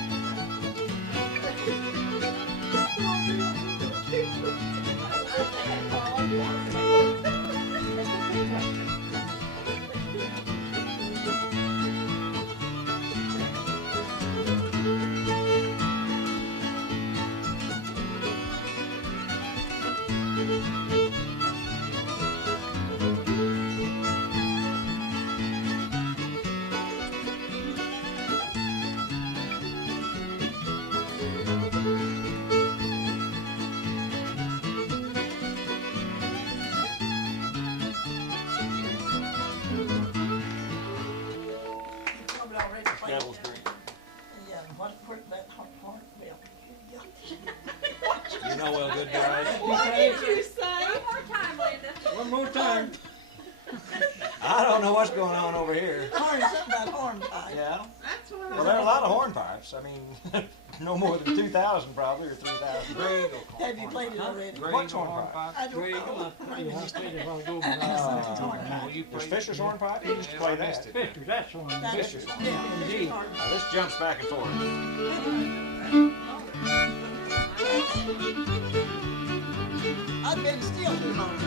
Probably already played Devil's that. Green. Yeah, where's that horn bill? You know well, good guys. What did you say? One more time, Linda. One more time. I don't know what's going on over here. Horn, something about hornpipe. Yeah. That's what Well, there are a lot of hornpipes. I mean, no more than 2,000 probably, or 3,000. Have you played it already? What's hornpipe? I don't Greg, know. I played it a while ago, but I There's Fisher's hornpipe? You used to play that. Fisher's, that's one. That's- Fisher's. Yeah, Indeed. hornpipe. Now, this jumps back and forth. I've been still doing horn.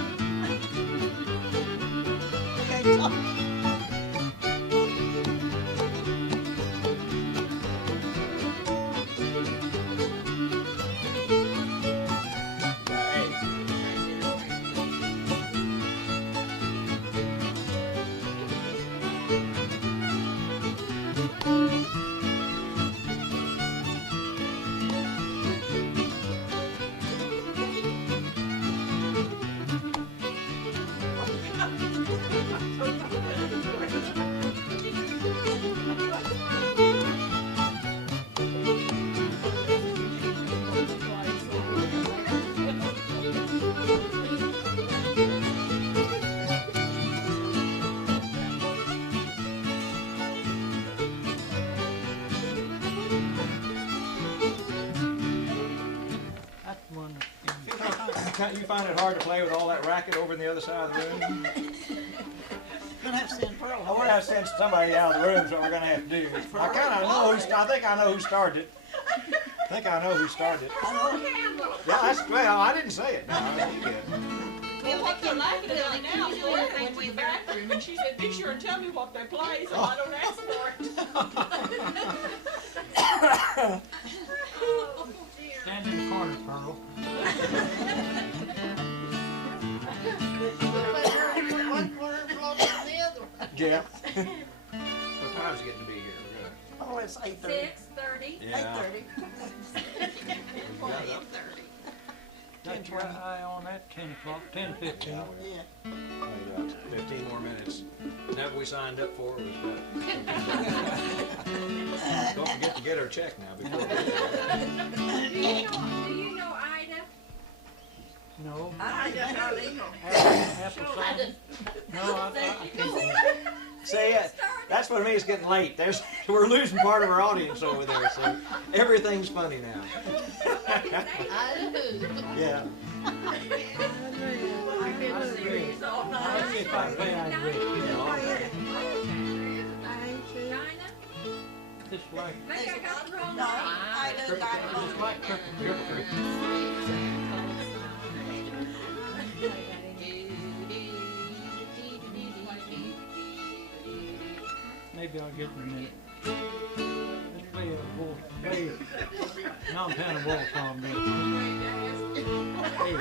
Okay, so- That's one. You find it hard to play with all that racket over on the other side of the room? Gonna have to send Pearl. I want to send somebody out of the room, so we're going to have to do. I kind of know I think I know who started it. I think I know who started it. Carl Campbell. Yeah, that's, well, I didn't say it. No, you did. Well, what they're laughing at me now, Florida went to the bathroom and she said, be sure and tell me what they play so I don't ask for it. Oh, dear. Stand in the corner, Pearl. One corner floating on the other. Yeah. What time's it getting to be here? Oh, it's 8:30. 6:30. Yeah. 8:30. 8:30. Got your eye on that, 10 o'clock, 10:15. Yeah. 15 more minutes. That we signed up for was don't forget to get our check now before we Do you know Ida? No. I got Charlene. Apple cider. No, I can't. See, that's what makes it getting late. We're losing part of our audience over there, so everything's funny now. Yeah. I've been serious all night. I'll see if I can play Ida with you. Dinah? Just like, Maybe I got the wrong No, name. I done got it just wrong. like cooking. I'll get in a minute. Let's play a wolf, play Montana wolf song, Hey.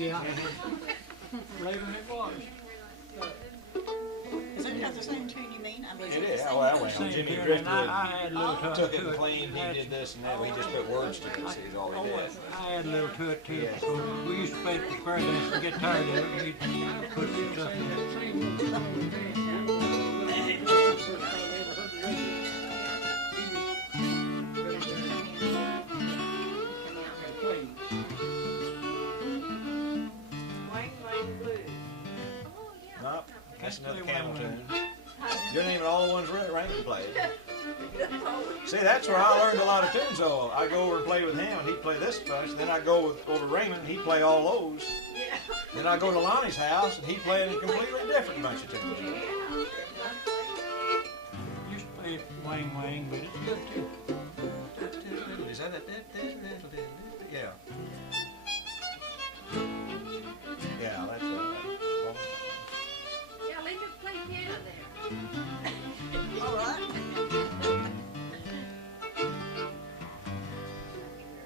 Yeah. Later than it was. Is it got the same tune you mean? I mean, It is. Oh, well, Same Jimmy tune, Driftwood and I had a little touch took to it and cleaned. He did this and that. He just put words to it. See, is all he did. I had a little to it too. Yeah. So we used to play it for square dance and get tired of it. We'd put some stuff in Nope. That's another Camel tune. You're naming all the ones Raymond played. See, that's where I learned a lot of tunes. So I go over and play with him, and he'd play this bunch. Then I go over to Raymond, and he'd play all those. Then I go to Lonnie's house, and he'd play a completely different bunch of tunes. Used to play Wang Wang, but it's good too. Is that it? Yeah. Yeah, that's Yeah, let us play piano there. all right.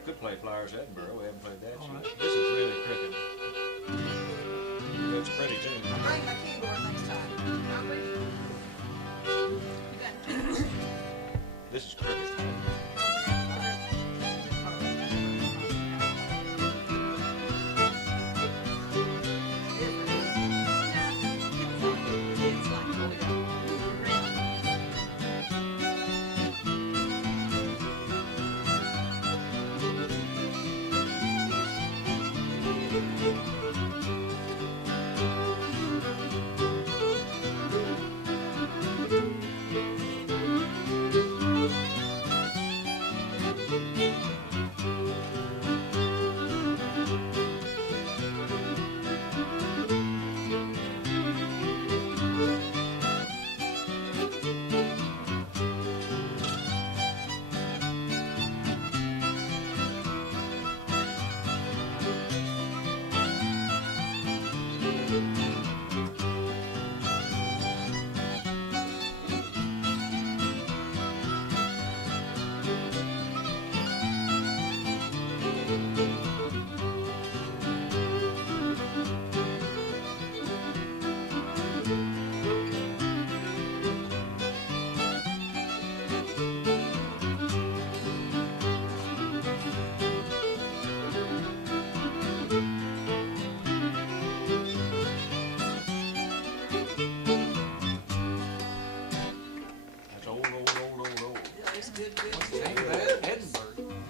Could play Flowers Edinburgh. We haven't played that All yet. right. This is really cricket. It's a pretty tune. I'll bring my keyboard next time. This is cricket.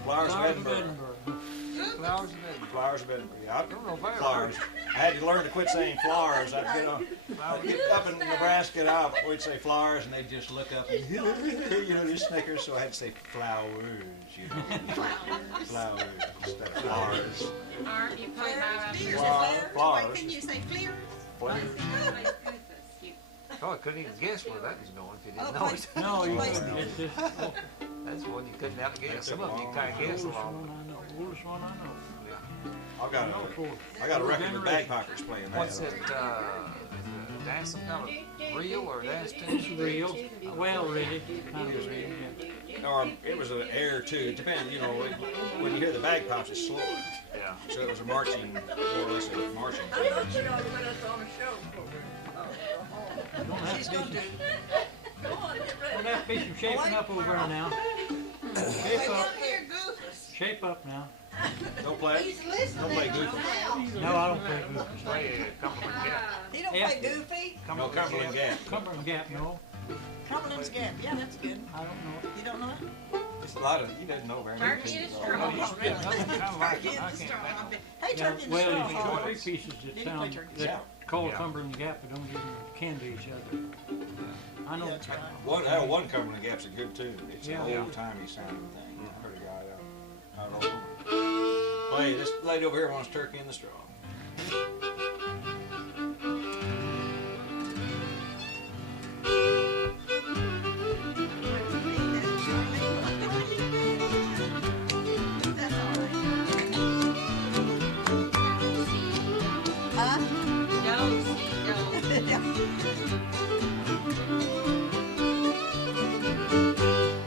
Flowers of Edinburgh. Flowers of Edinburgh. Flowers of Edinburgh. Yeah, I don't know if I flowers. I had to learn to quit saying flowers. I'd get up in Nebraska, we'd say flowers, and they'd just look up and just snickers. So I had to say flowers, flowers instead of flowers. Aren't you playing Flowers. Why couldn't you say fleers? Flowers. Oh, I couldn't even guess where that was going if you didn't Oh, know please. it. No, you Wait. couldn't. It's just That's one you couldn't outguess. Some of them you kind of guess oldest along. one I know. Oldest one I know. I got a record with bagpipers playing that. What's it, dance, some kind of reel or dance It's tune? real. Well, really, kind of real. Yeah. Or it was an air too. It depends, when you hear the bagpipes, it's slower. Yeah. So it was a marching, more or less a marching. I thought you all put us on a show. Don't have She's to going be to. Go on, get Don't ready. have to be some shaping up over there now. Shape up. Here, Goofus. Shape up now. Don't play. He's listening. Don't play Goofy. No, I don't play goofy. Play Cumberland Gap. He don't Yeah. play Goofy. No, Cumberland Gap. Cumberland Gap, no. Cumberland's Gap. Yeah, that's good. I don't know. You don't know it? It's a lot of, he doesn't know very many Turkey pieces. is strong. Kind of like Turkey it. I in the can't. straw. Hey, Yeah, Turkey in the well, straw. it's two or three pieces that Did he play sound Turkey? Yeah. that call Yeah. Cumberland Gap, but don't even kin to each other. I know. That's right. One Cumberland Gap's a good tune. It's Yeah. an old-timey sounding thing. I heard a guy out of Oklahoma. Play, this lady over here wants Turkey in the Straw. Huh? No,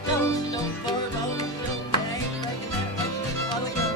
Don't burn, don't, I ain't making that like a while ago.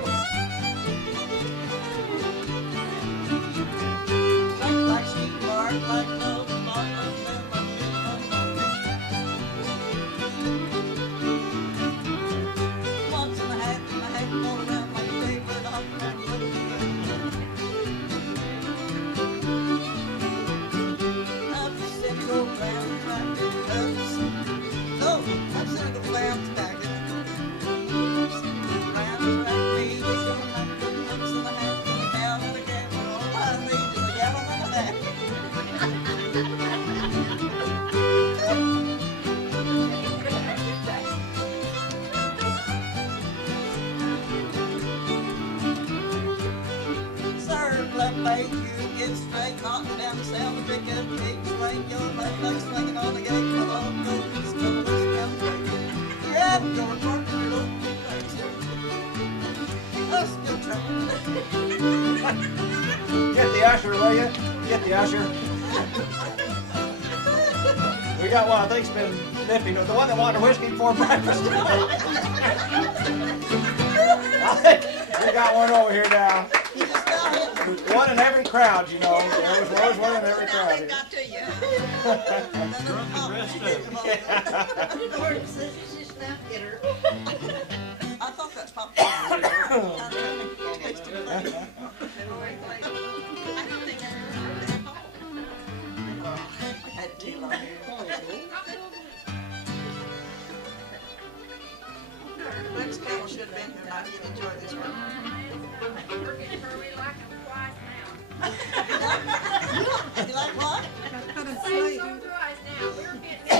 Thank you, get straight, knocking down the sound of big and big, swing your leg like swinging on the gate. Come on, go, still let's come break. Yeah, you're talking it up. Let's go trying. Get the usher, will you? Get the usher. We got one I think's been nipping, the one that wanted whiskey before breakfast. I think we got one over here now. One in every crowd, you know. There was always one in every crowd here. Got to you. Drunk and dressed up. Lord says she's just not getter. I thought that's popcorn. I don't think I had too long. Lex Campbell should have been here tonight. He'd enjoy this one. We're getting her, we like them twice now. You like what? Say so twice now, we're getting it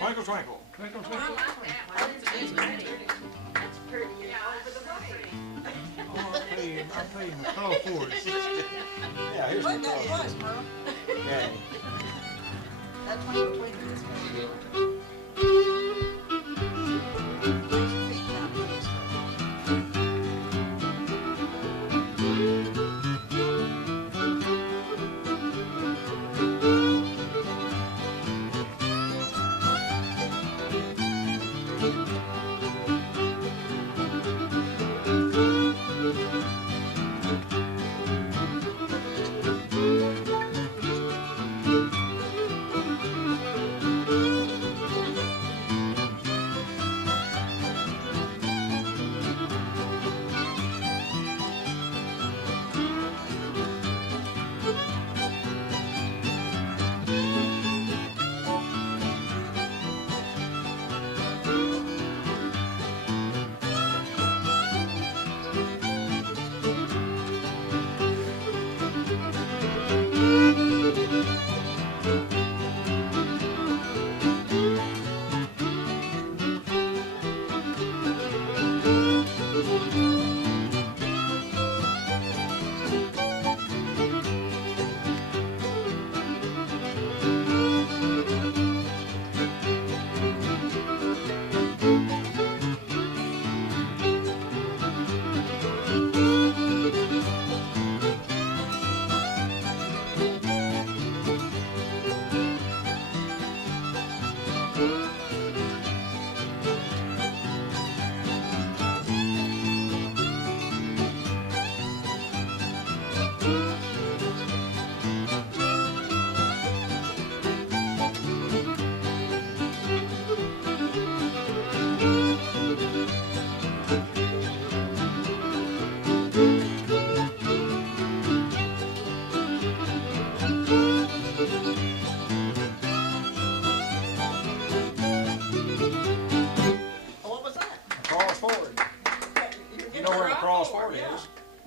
Twinkle, twinkle. Twinkle, I twinkle. like that one. That's pretty, over the way. Oh, I'll pay him a call for it. Yeah, here's Wait, the that was, Merle. Yeah. That twinkle twinkle is very good.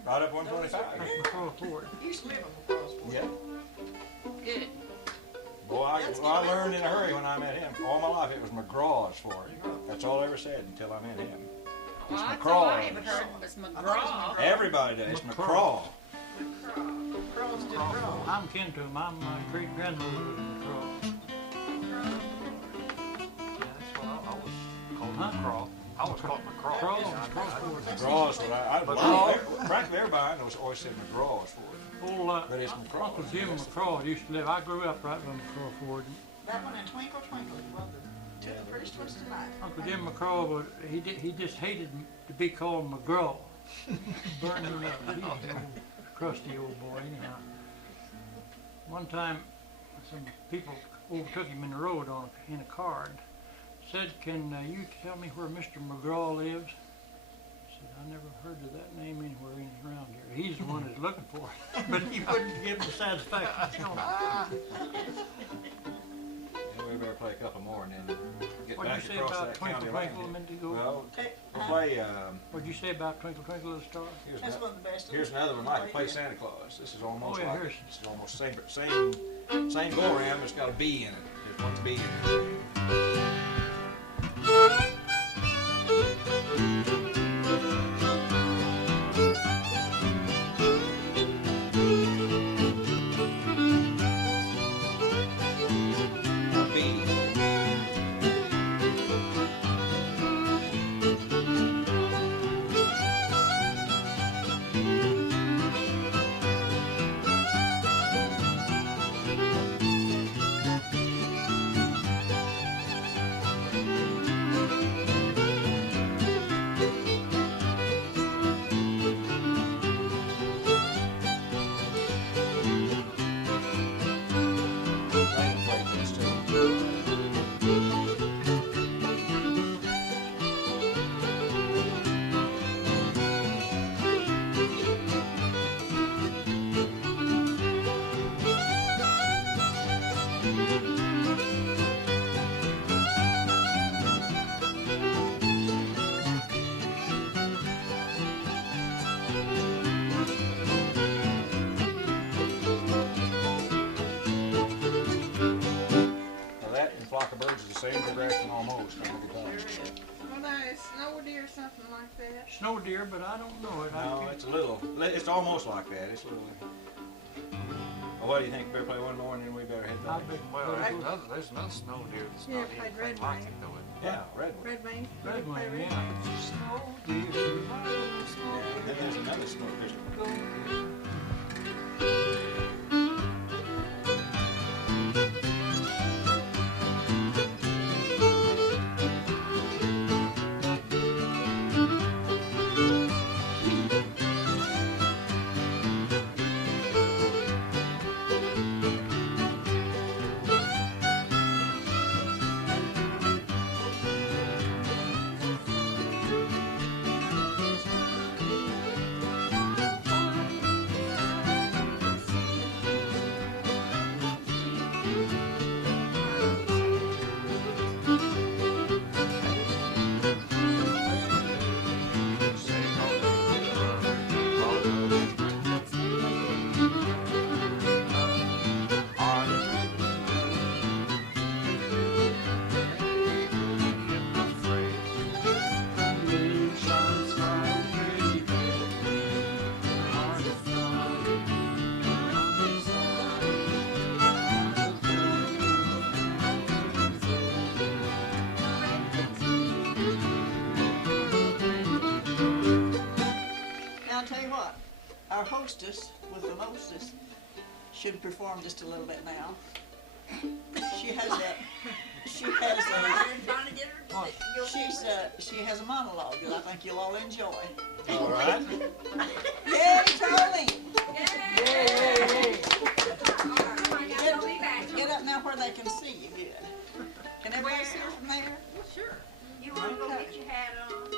Right up 125. That's McCall Ford. You used to live on McCall's Ford. Yeah. Good. Boy, I learned in a hurry when I met him. All my life it was McGraw's Ford. That's all I ever said until I met him. It's Well, that's McCraw. all I ever heard was McGraw. Everybody does. It's McCraw. Cross did draw. I'm kin to him. I'm my great grandmother was McCraw. That's what I was called Huh? McCraw. I was called McCraw. McCraw, Yeah, McGraw's what I love. Frankly, everybody knows always said McGraw's for it. Old But it's McCraw. Uncle Jim McCraw used to live. I grew up right by McCraw Ford. That one and Twinkle, Twinkle, brother. Took the pretty twisted life. Uncle Jim McCraw, but he just hated to be called McGraw. Burned him up. He was an old, crusty old boy anyhow. One time, some people overtook him in the road in a car and said, "Can you tell me where Mr. McGraw lives?" He said, "I never heard of that name anywhere around here." He's the one that's looking for it, but he wouldn't give the satisfaction. We better play a couple more and then get What'd back you say across about that Twinkle county Twinkle a line. minute ago? Well, we'll play, What'd you say about Twinkle Twinkle Little Star? That's one of the best. here's another one, Mike. Play Santa Claus. This is almost Oh, yeah, like, here's- this is almost same go around, but it's got a bee in it. There's one bee in it. Same progression almost on the guitar. Well, now, is snow deer or something like that? Snow deer, but I don't know it. No, it's a little, it's almost like that. It's a little. Well, what do you think? Better play one more and then we better head back. Well, there's another snow deer that's Yeah, not played anything Red like Wing. it, though. Yeah, red one. Red Wing. Red Play Wing, Red yeah. Wing. Snow deer. Yeah, then there's another snow crystal. Our hostess with the mostest should perform just a little bit now. She has a monologue that I think you'll all enjoy. All right. Yay, Charlene! Yay! Get up now where they can see you good. Can everybody see her from there? Sure. You want to go get your hat on?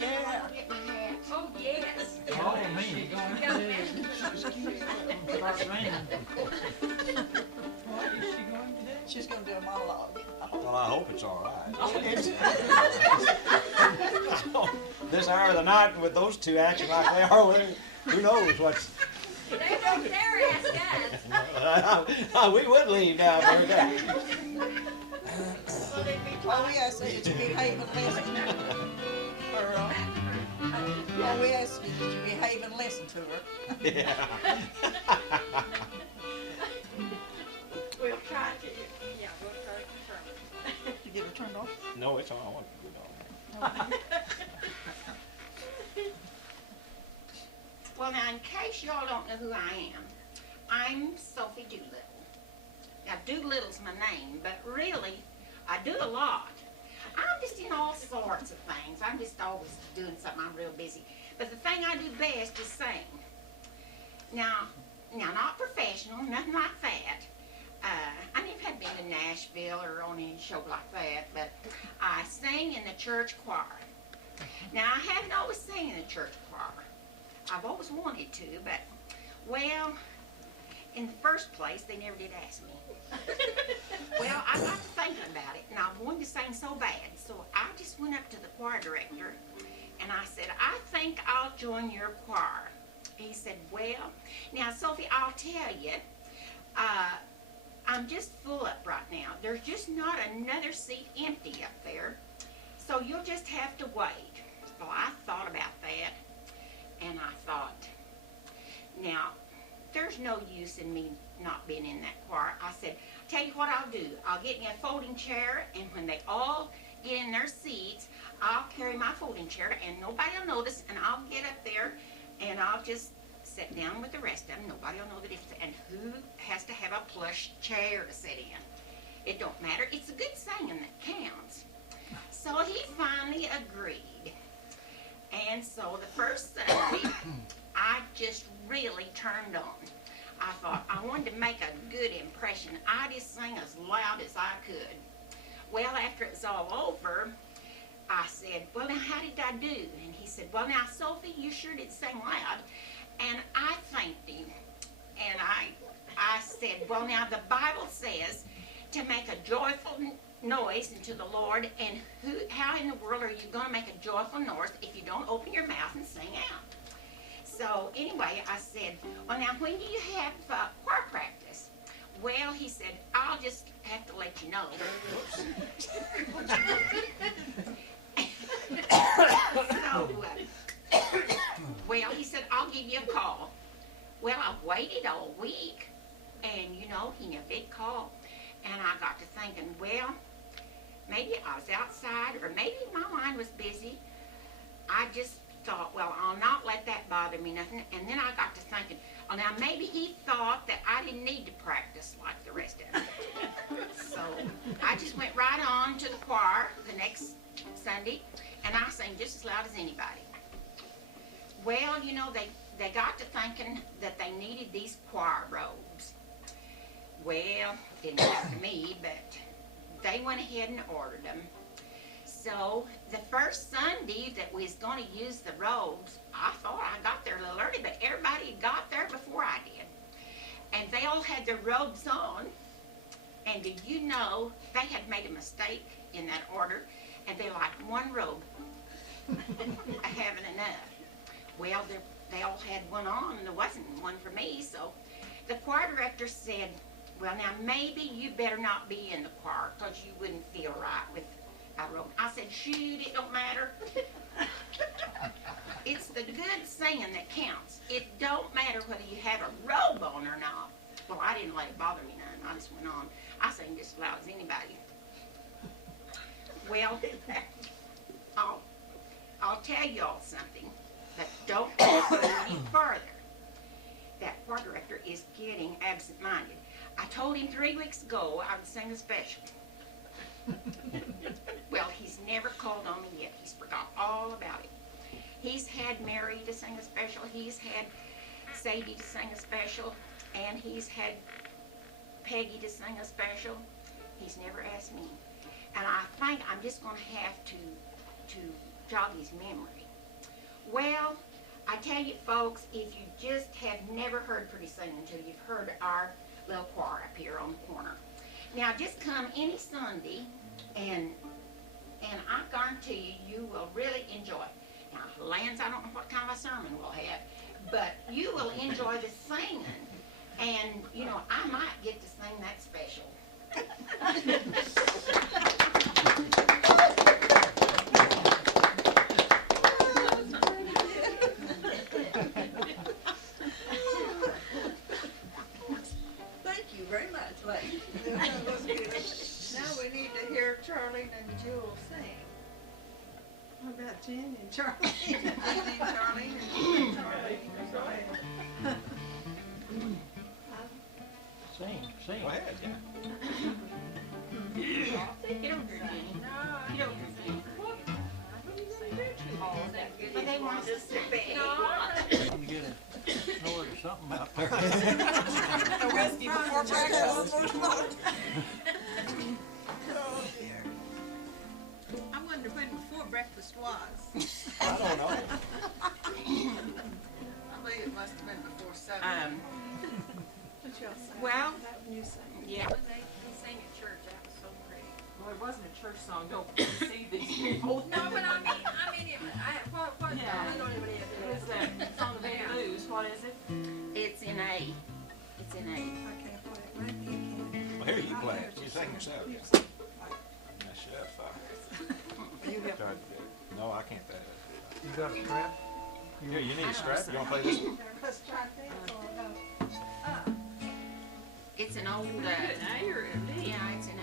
Yeah. Get my hat. Oh, yes. Oh, me. Start raining. What is she going to do? She's going to do a monologue. Well, I hope it's all right. Oh, it's This hour of the night with those two acting like they are, who knows what's. They don't their ass guys. We would leave now for that. Oh, yes, it's behave and listen. All we ask is that you behave and listen to her. Yeah. We'll try to, yeah, we'll try to confirm it. Did you get her turned off? No, it's on. I want to put it on. Well, now, in case y'all don't know who I am, I'm Sophie Doolittle. Now, Doolittle's my name, but really, I do a lot. I'm just in all sorts of things. I'm just always doing something. I'm real busy. But the thing I do best is sing. Now, not professional, nothing like that. I never been to Nashville or on any show like that, but I sing in the church choir. Now, I haven't always sang in the church choir. I've always wanted to, but, well, in the first place, they never did ask me. Well, I got to thinking about it, and I wanted to sing so bad, so I just went up to the choir director, and I said, I think I'll join your choir. He said, well, now, Sophie, I'll tell you, I'm just full up right now. There's just not another seat empty up there, so you'll just have to wait. Well, I thought about that, and I thought, now, there's no use in me not being in that choir. I said, tell you what I'll do. I'll get me a folding chair, and when they all get in their seats, I'll carry my folding chair, and nobody will notice, and I'll get up there, and I'll just sit down with the rest of them. Nobody will know the difference. And who has to have a plush chair to sit in? It don't matter. It's a good singing that counts. So he finally agreed. And so the first Sunday, I just really turned on. I thought I wanted to make a good impression. I just sang as loud as I could. Well, after it was all over, I said, well, now, how did I do? And he said, well, now, Sophie, you sure did sing loud. And I thanked him. And I said, well, now, the Bible says to make a joyful noise unto the Lord, and how in the world are you going to make a joyful noise if you don't open your mouth and sing out? So anyway, I said, well, now, when do you have choir practice? Well, he said, I'll just have to let you know. Well, he said, I'll give you a call. Well, I waited all week, and, you know, he never did call. And I got to thinking, well, maybe I was outside, or maybe my mind was busy. I just thought, well, I'll not let that bother me nothing. And then I got to thinking, well, now maybe he thought that I didn't need to practice like the rest of them. So I just went right on to the choir the next Sunday, and I sang just as loud as anybody. Well, you know, they got to thinking that they needed these choir robes. Well, it didn't matter to me, but they went ahead and ordered them. So the first Sunday that we was going to use the robes, I thought I got there a little early, but everybody got there before I did. And they all had their robes on. And did you know they had made a mistake in that order, and they liked one robe having enough. Well, they all had one on, and there wasn't one for me. So the choir director said, well, now maybe you better not be in the choir because you wouldn't feel right with a robe. I said, shoot, it don't matter. It's the good singing that counts. It don't matter whether you have a robe on or not. Well, I didn't let it bother me none. I just went on. I sang just as loud as anybody. Well, I'll tell y'all something, but don't go any further. That choir director is getting absent-minded. I told him 3 weeks ago I would sing a special. Well, he's never called on me yet. He's forgot all about it. He's had Mary to sing a special. He's had Sadie to sing a special. And he's had Peggy to sing a special. He's never asked me. And I think I'm just going to have to jog his memory. Well, I tell you, folks, if you just have never heard Pretty Singing until you've heard our little choir up here on the corner. Now, just come any Sunday, and I guarantee you will really enjoy it. Now, Lance, I don't know what kind of a sermon we'll have, but you will enjoy the singing, and, you know, I might get to sing that special. Jenny and Charlene. Jenny and Charlene and Charlene. Sing. Go ahead, yeah. Get over here, Jenny. Get over here, Jenny. But they want us to sit back. You get a snort or something out there. A whiskey before breakfast. Oh, dear. I wonder when before breakfast was. I don't know. I believe it must have been before 7. What y'all say? Well, That when you sang. yeah. They sang at church, that was so great. Well, it wasn't a church song, don't see these people. No, but I mean, what, Yeah. we don't even have to. What is that? Song of the Blues, what is it? It's in A. It's in A. I can't play it. Maybe you can. Well, here, you play it. You sing yourself, yeah. Mess you up, You have No, I can't play that. You got a strap? Here, you need a strap. You wanna play this one? Let's try that or no. It's an old, Is it an A or a D? yeah, it's an A.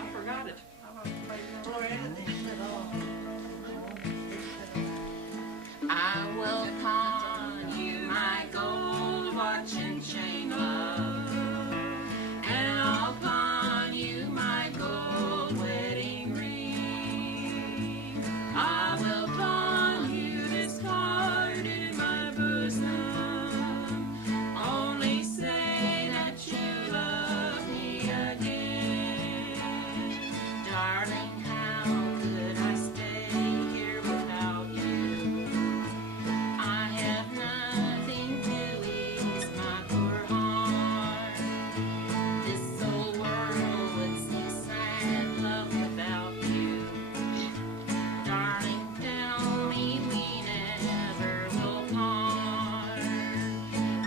I forgot it. I want to play more. I will pawn you my gold watch and chain, love, and I'll pawn you my gold wedding ring. I will pawn you this card in my bosom. Only say that you love me again, darling. How could I stay here without you? I have nothing to ease my poor heart. This old world would seem sad, love, without you. Darling, tell me we never will part.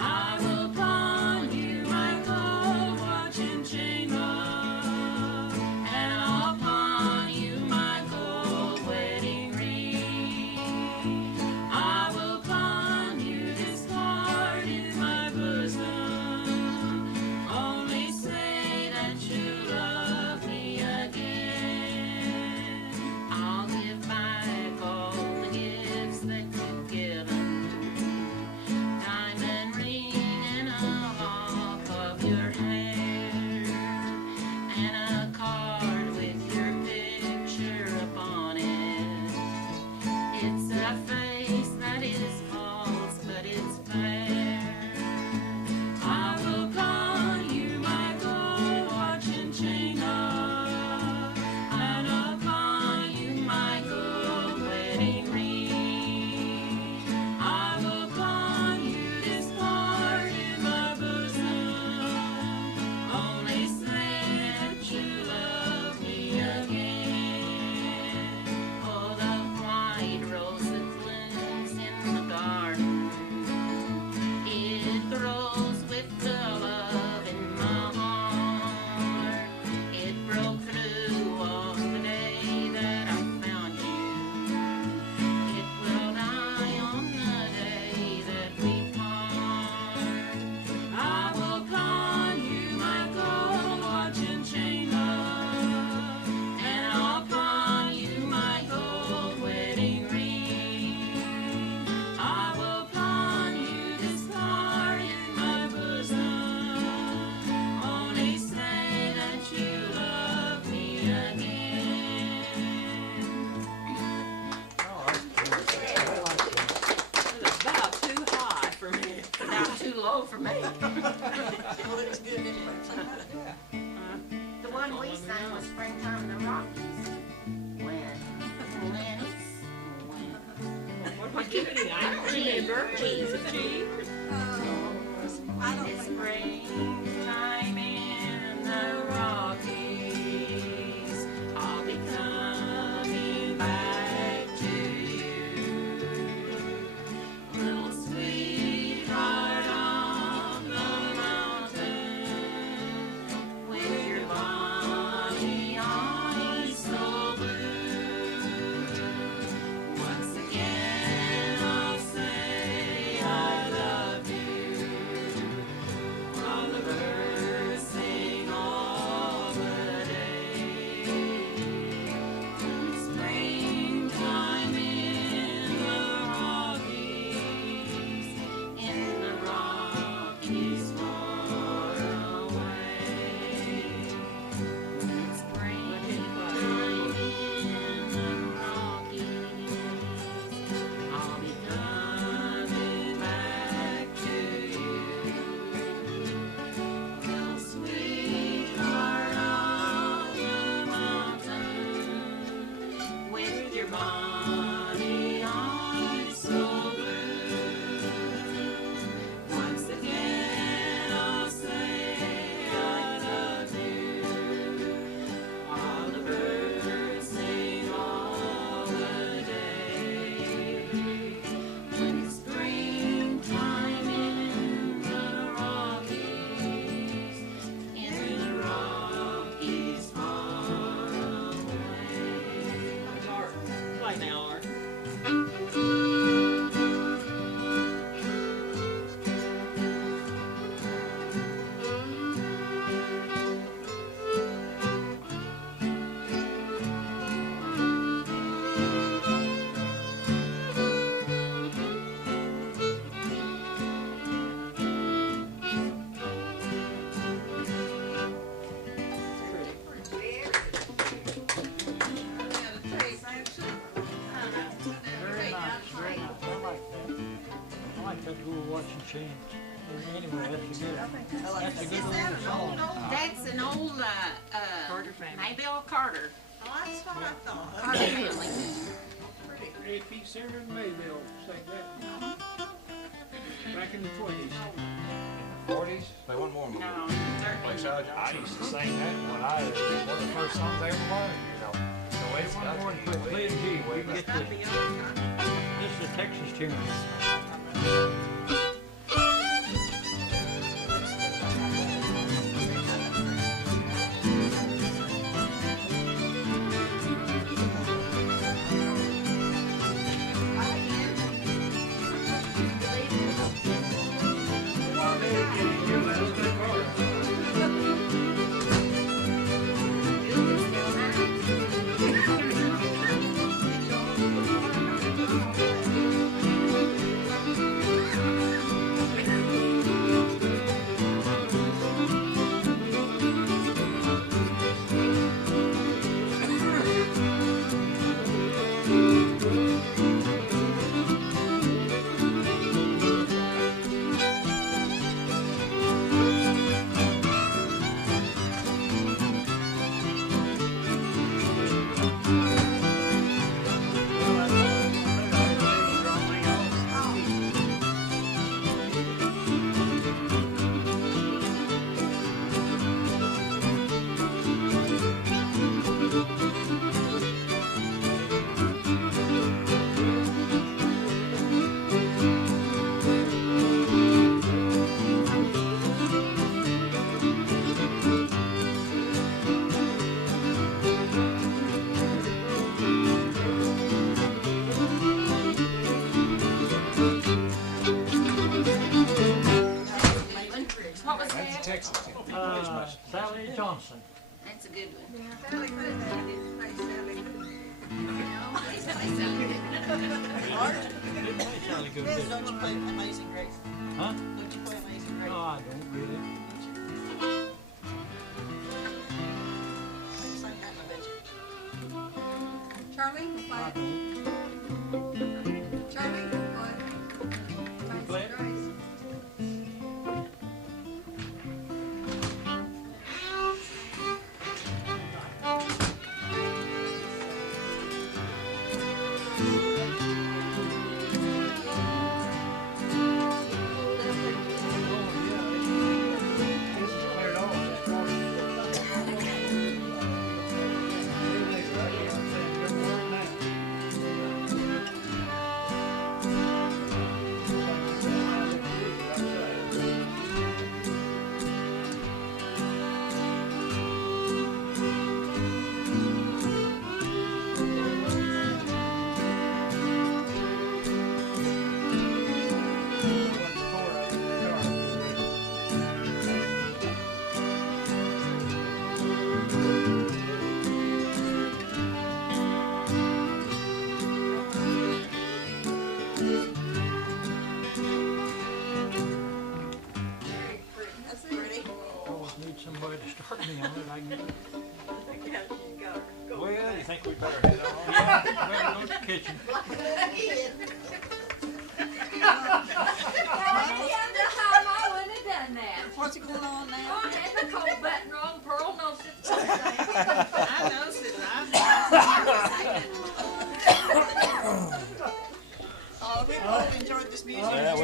I will pawn you my gold watch and chain, love, and I'll pawn you my gold wedding ring. I will pawn you this card in my bosom. Only say that you love me again. I'll give back all the gifts that you've given. Diamond ring and a lock of your hair, and a card with your picture upon it. It's a face that is false, but it's fair. I will pawn you my gold watch and chain, love, and I'll pawn you my gold wedding ring. I will pawn you this card in my bosom. Only say that you love me again. Oh, the white rose that blooms in the garden, it grows with the love in my heart. It broke through on the day that I found you. It will die on the day that we part. I will pawn you my gold watch and chain, love, and I'll pawn you my gold wedding ring. I will pawn you this card in my bosom. Only say that you love me again. It was about too high for me. Not too low for me. Well, it's good anyway. The one we sang was Springtime in the Rockies. When What was it? I don't remember. G. Is it G? I don't It's think. springtime in the Rockies. I'll be coming back to you. Little sweetheart on the mountain, with your bonny eyes so blue. Once again I'll say I love you. chance. Anyway, that's a good, that's a good Is that little an old, song. old? That's an old, Carter family. Maybelle Carter. Oh, that's what I thought. Carter family. Pretty. J.P. Sarah and Mayville sang that back in the 20s. 40s? Play one more. No, Play certainly. Sally I Johnson. used to sing that one of the first songs I ever learned, you know. So Wait it's one got more to and be quit way, playing G. We way can get back. this. This is a Texas tune. What was that? Texas. Sally Johnson. That's a good one. Sally Cave, I didn't say Sally Cave. Didn't play Sally good, Yes, did don't you play Amazing Grace? Huh? Don't you play Amazing Grace? No, I don't really. Sing that, I bet you. Charlene can I play don't. it. Charlene can play it. play it? Grace. That's pretty. Always need somebody to start me on it. I can, Well, you think we better head on? yeah, better go to the kitchen. I wouldn't have done that. What's going on now? Oh, I had the cold button wrong. Pearl knows it's the same. I know, Susan. Oh, we've all enjoyed this music. Yeah, we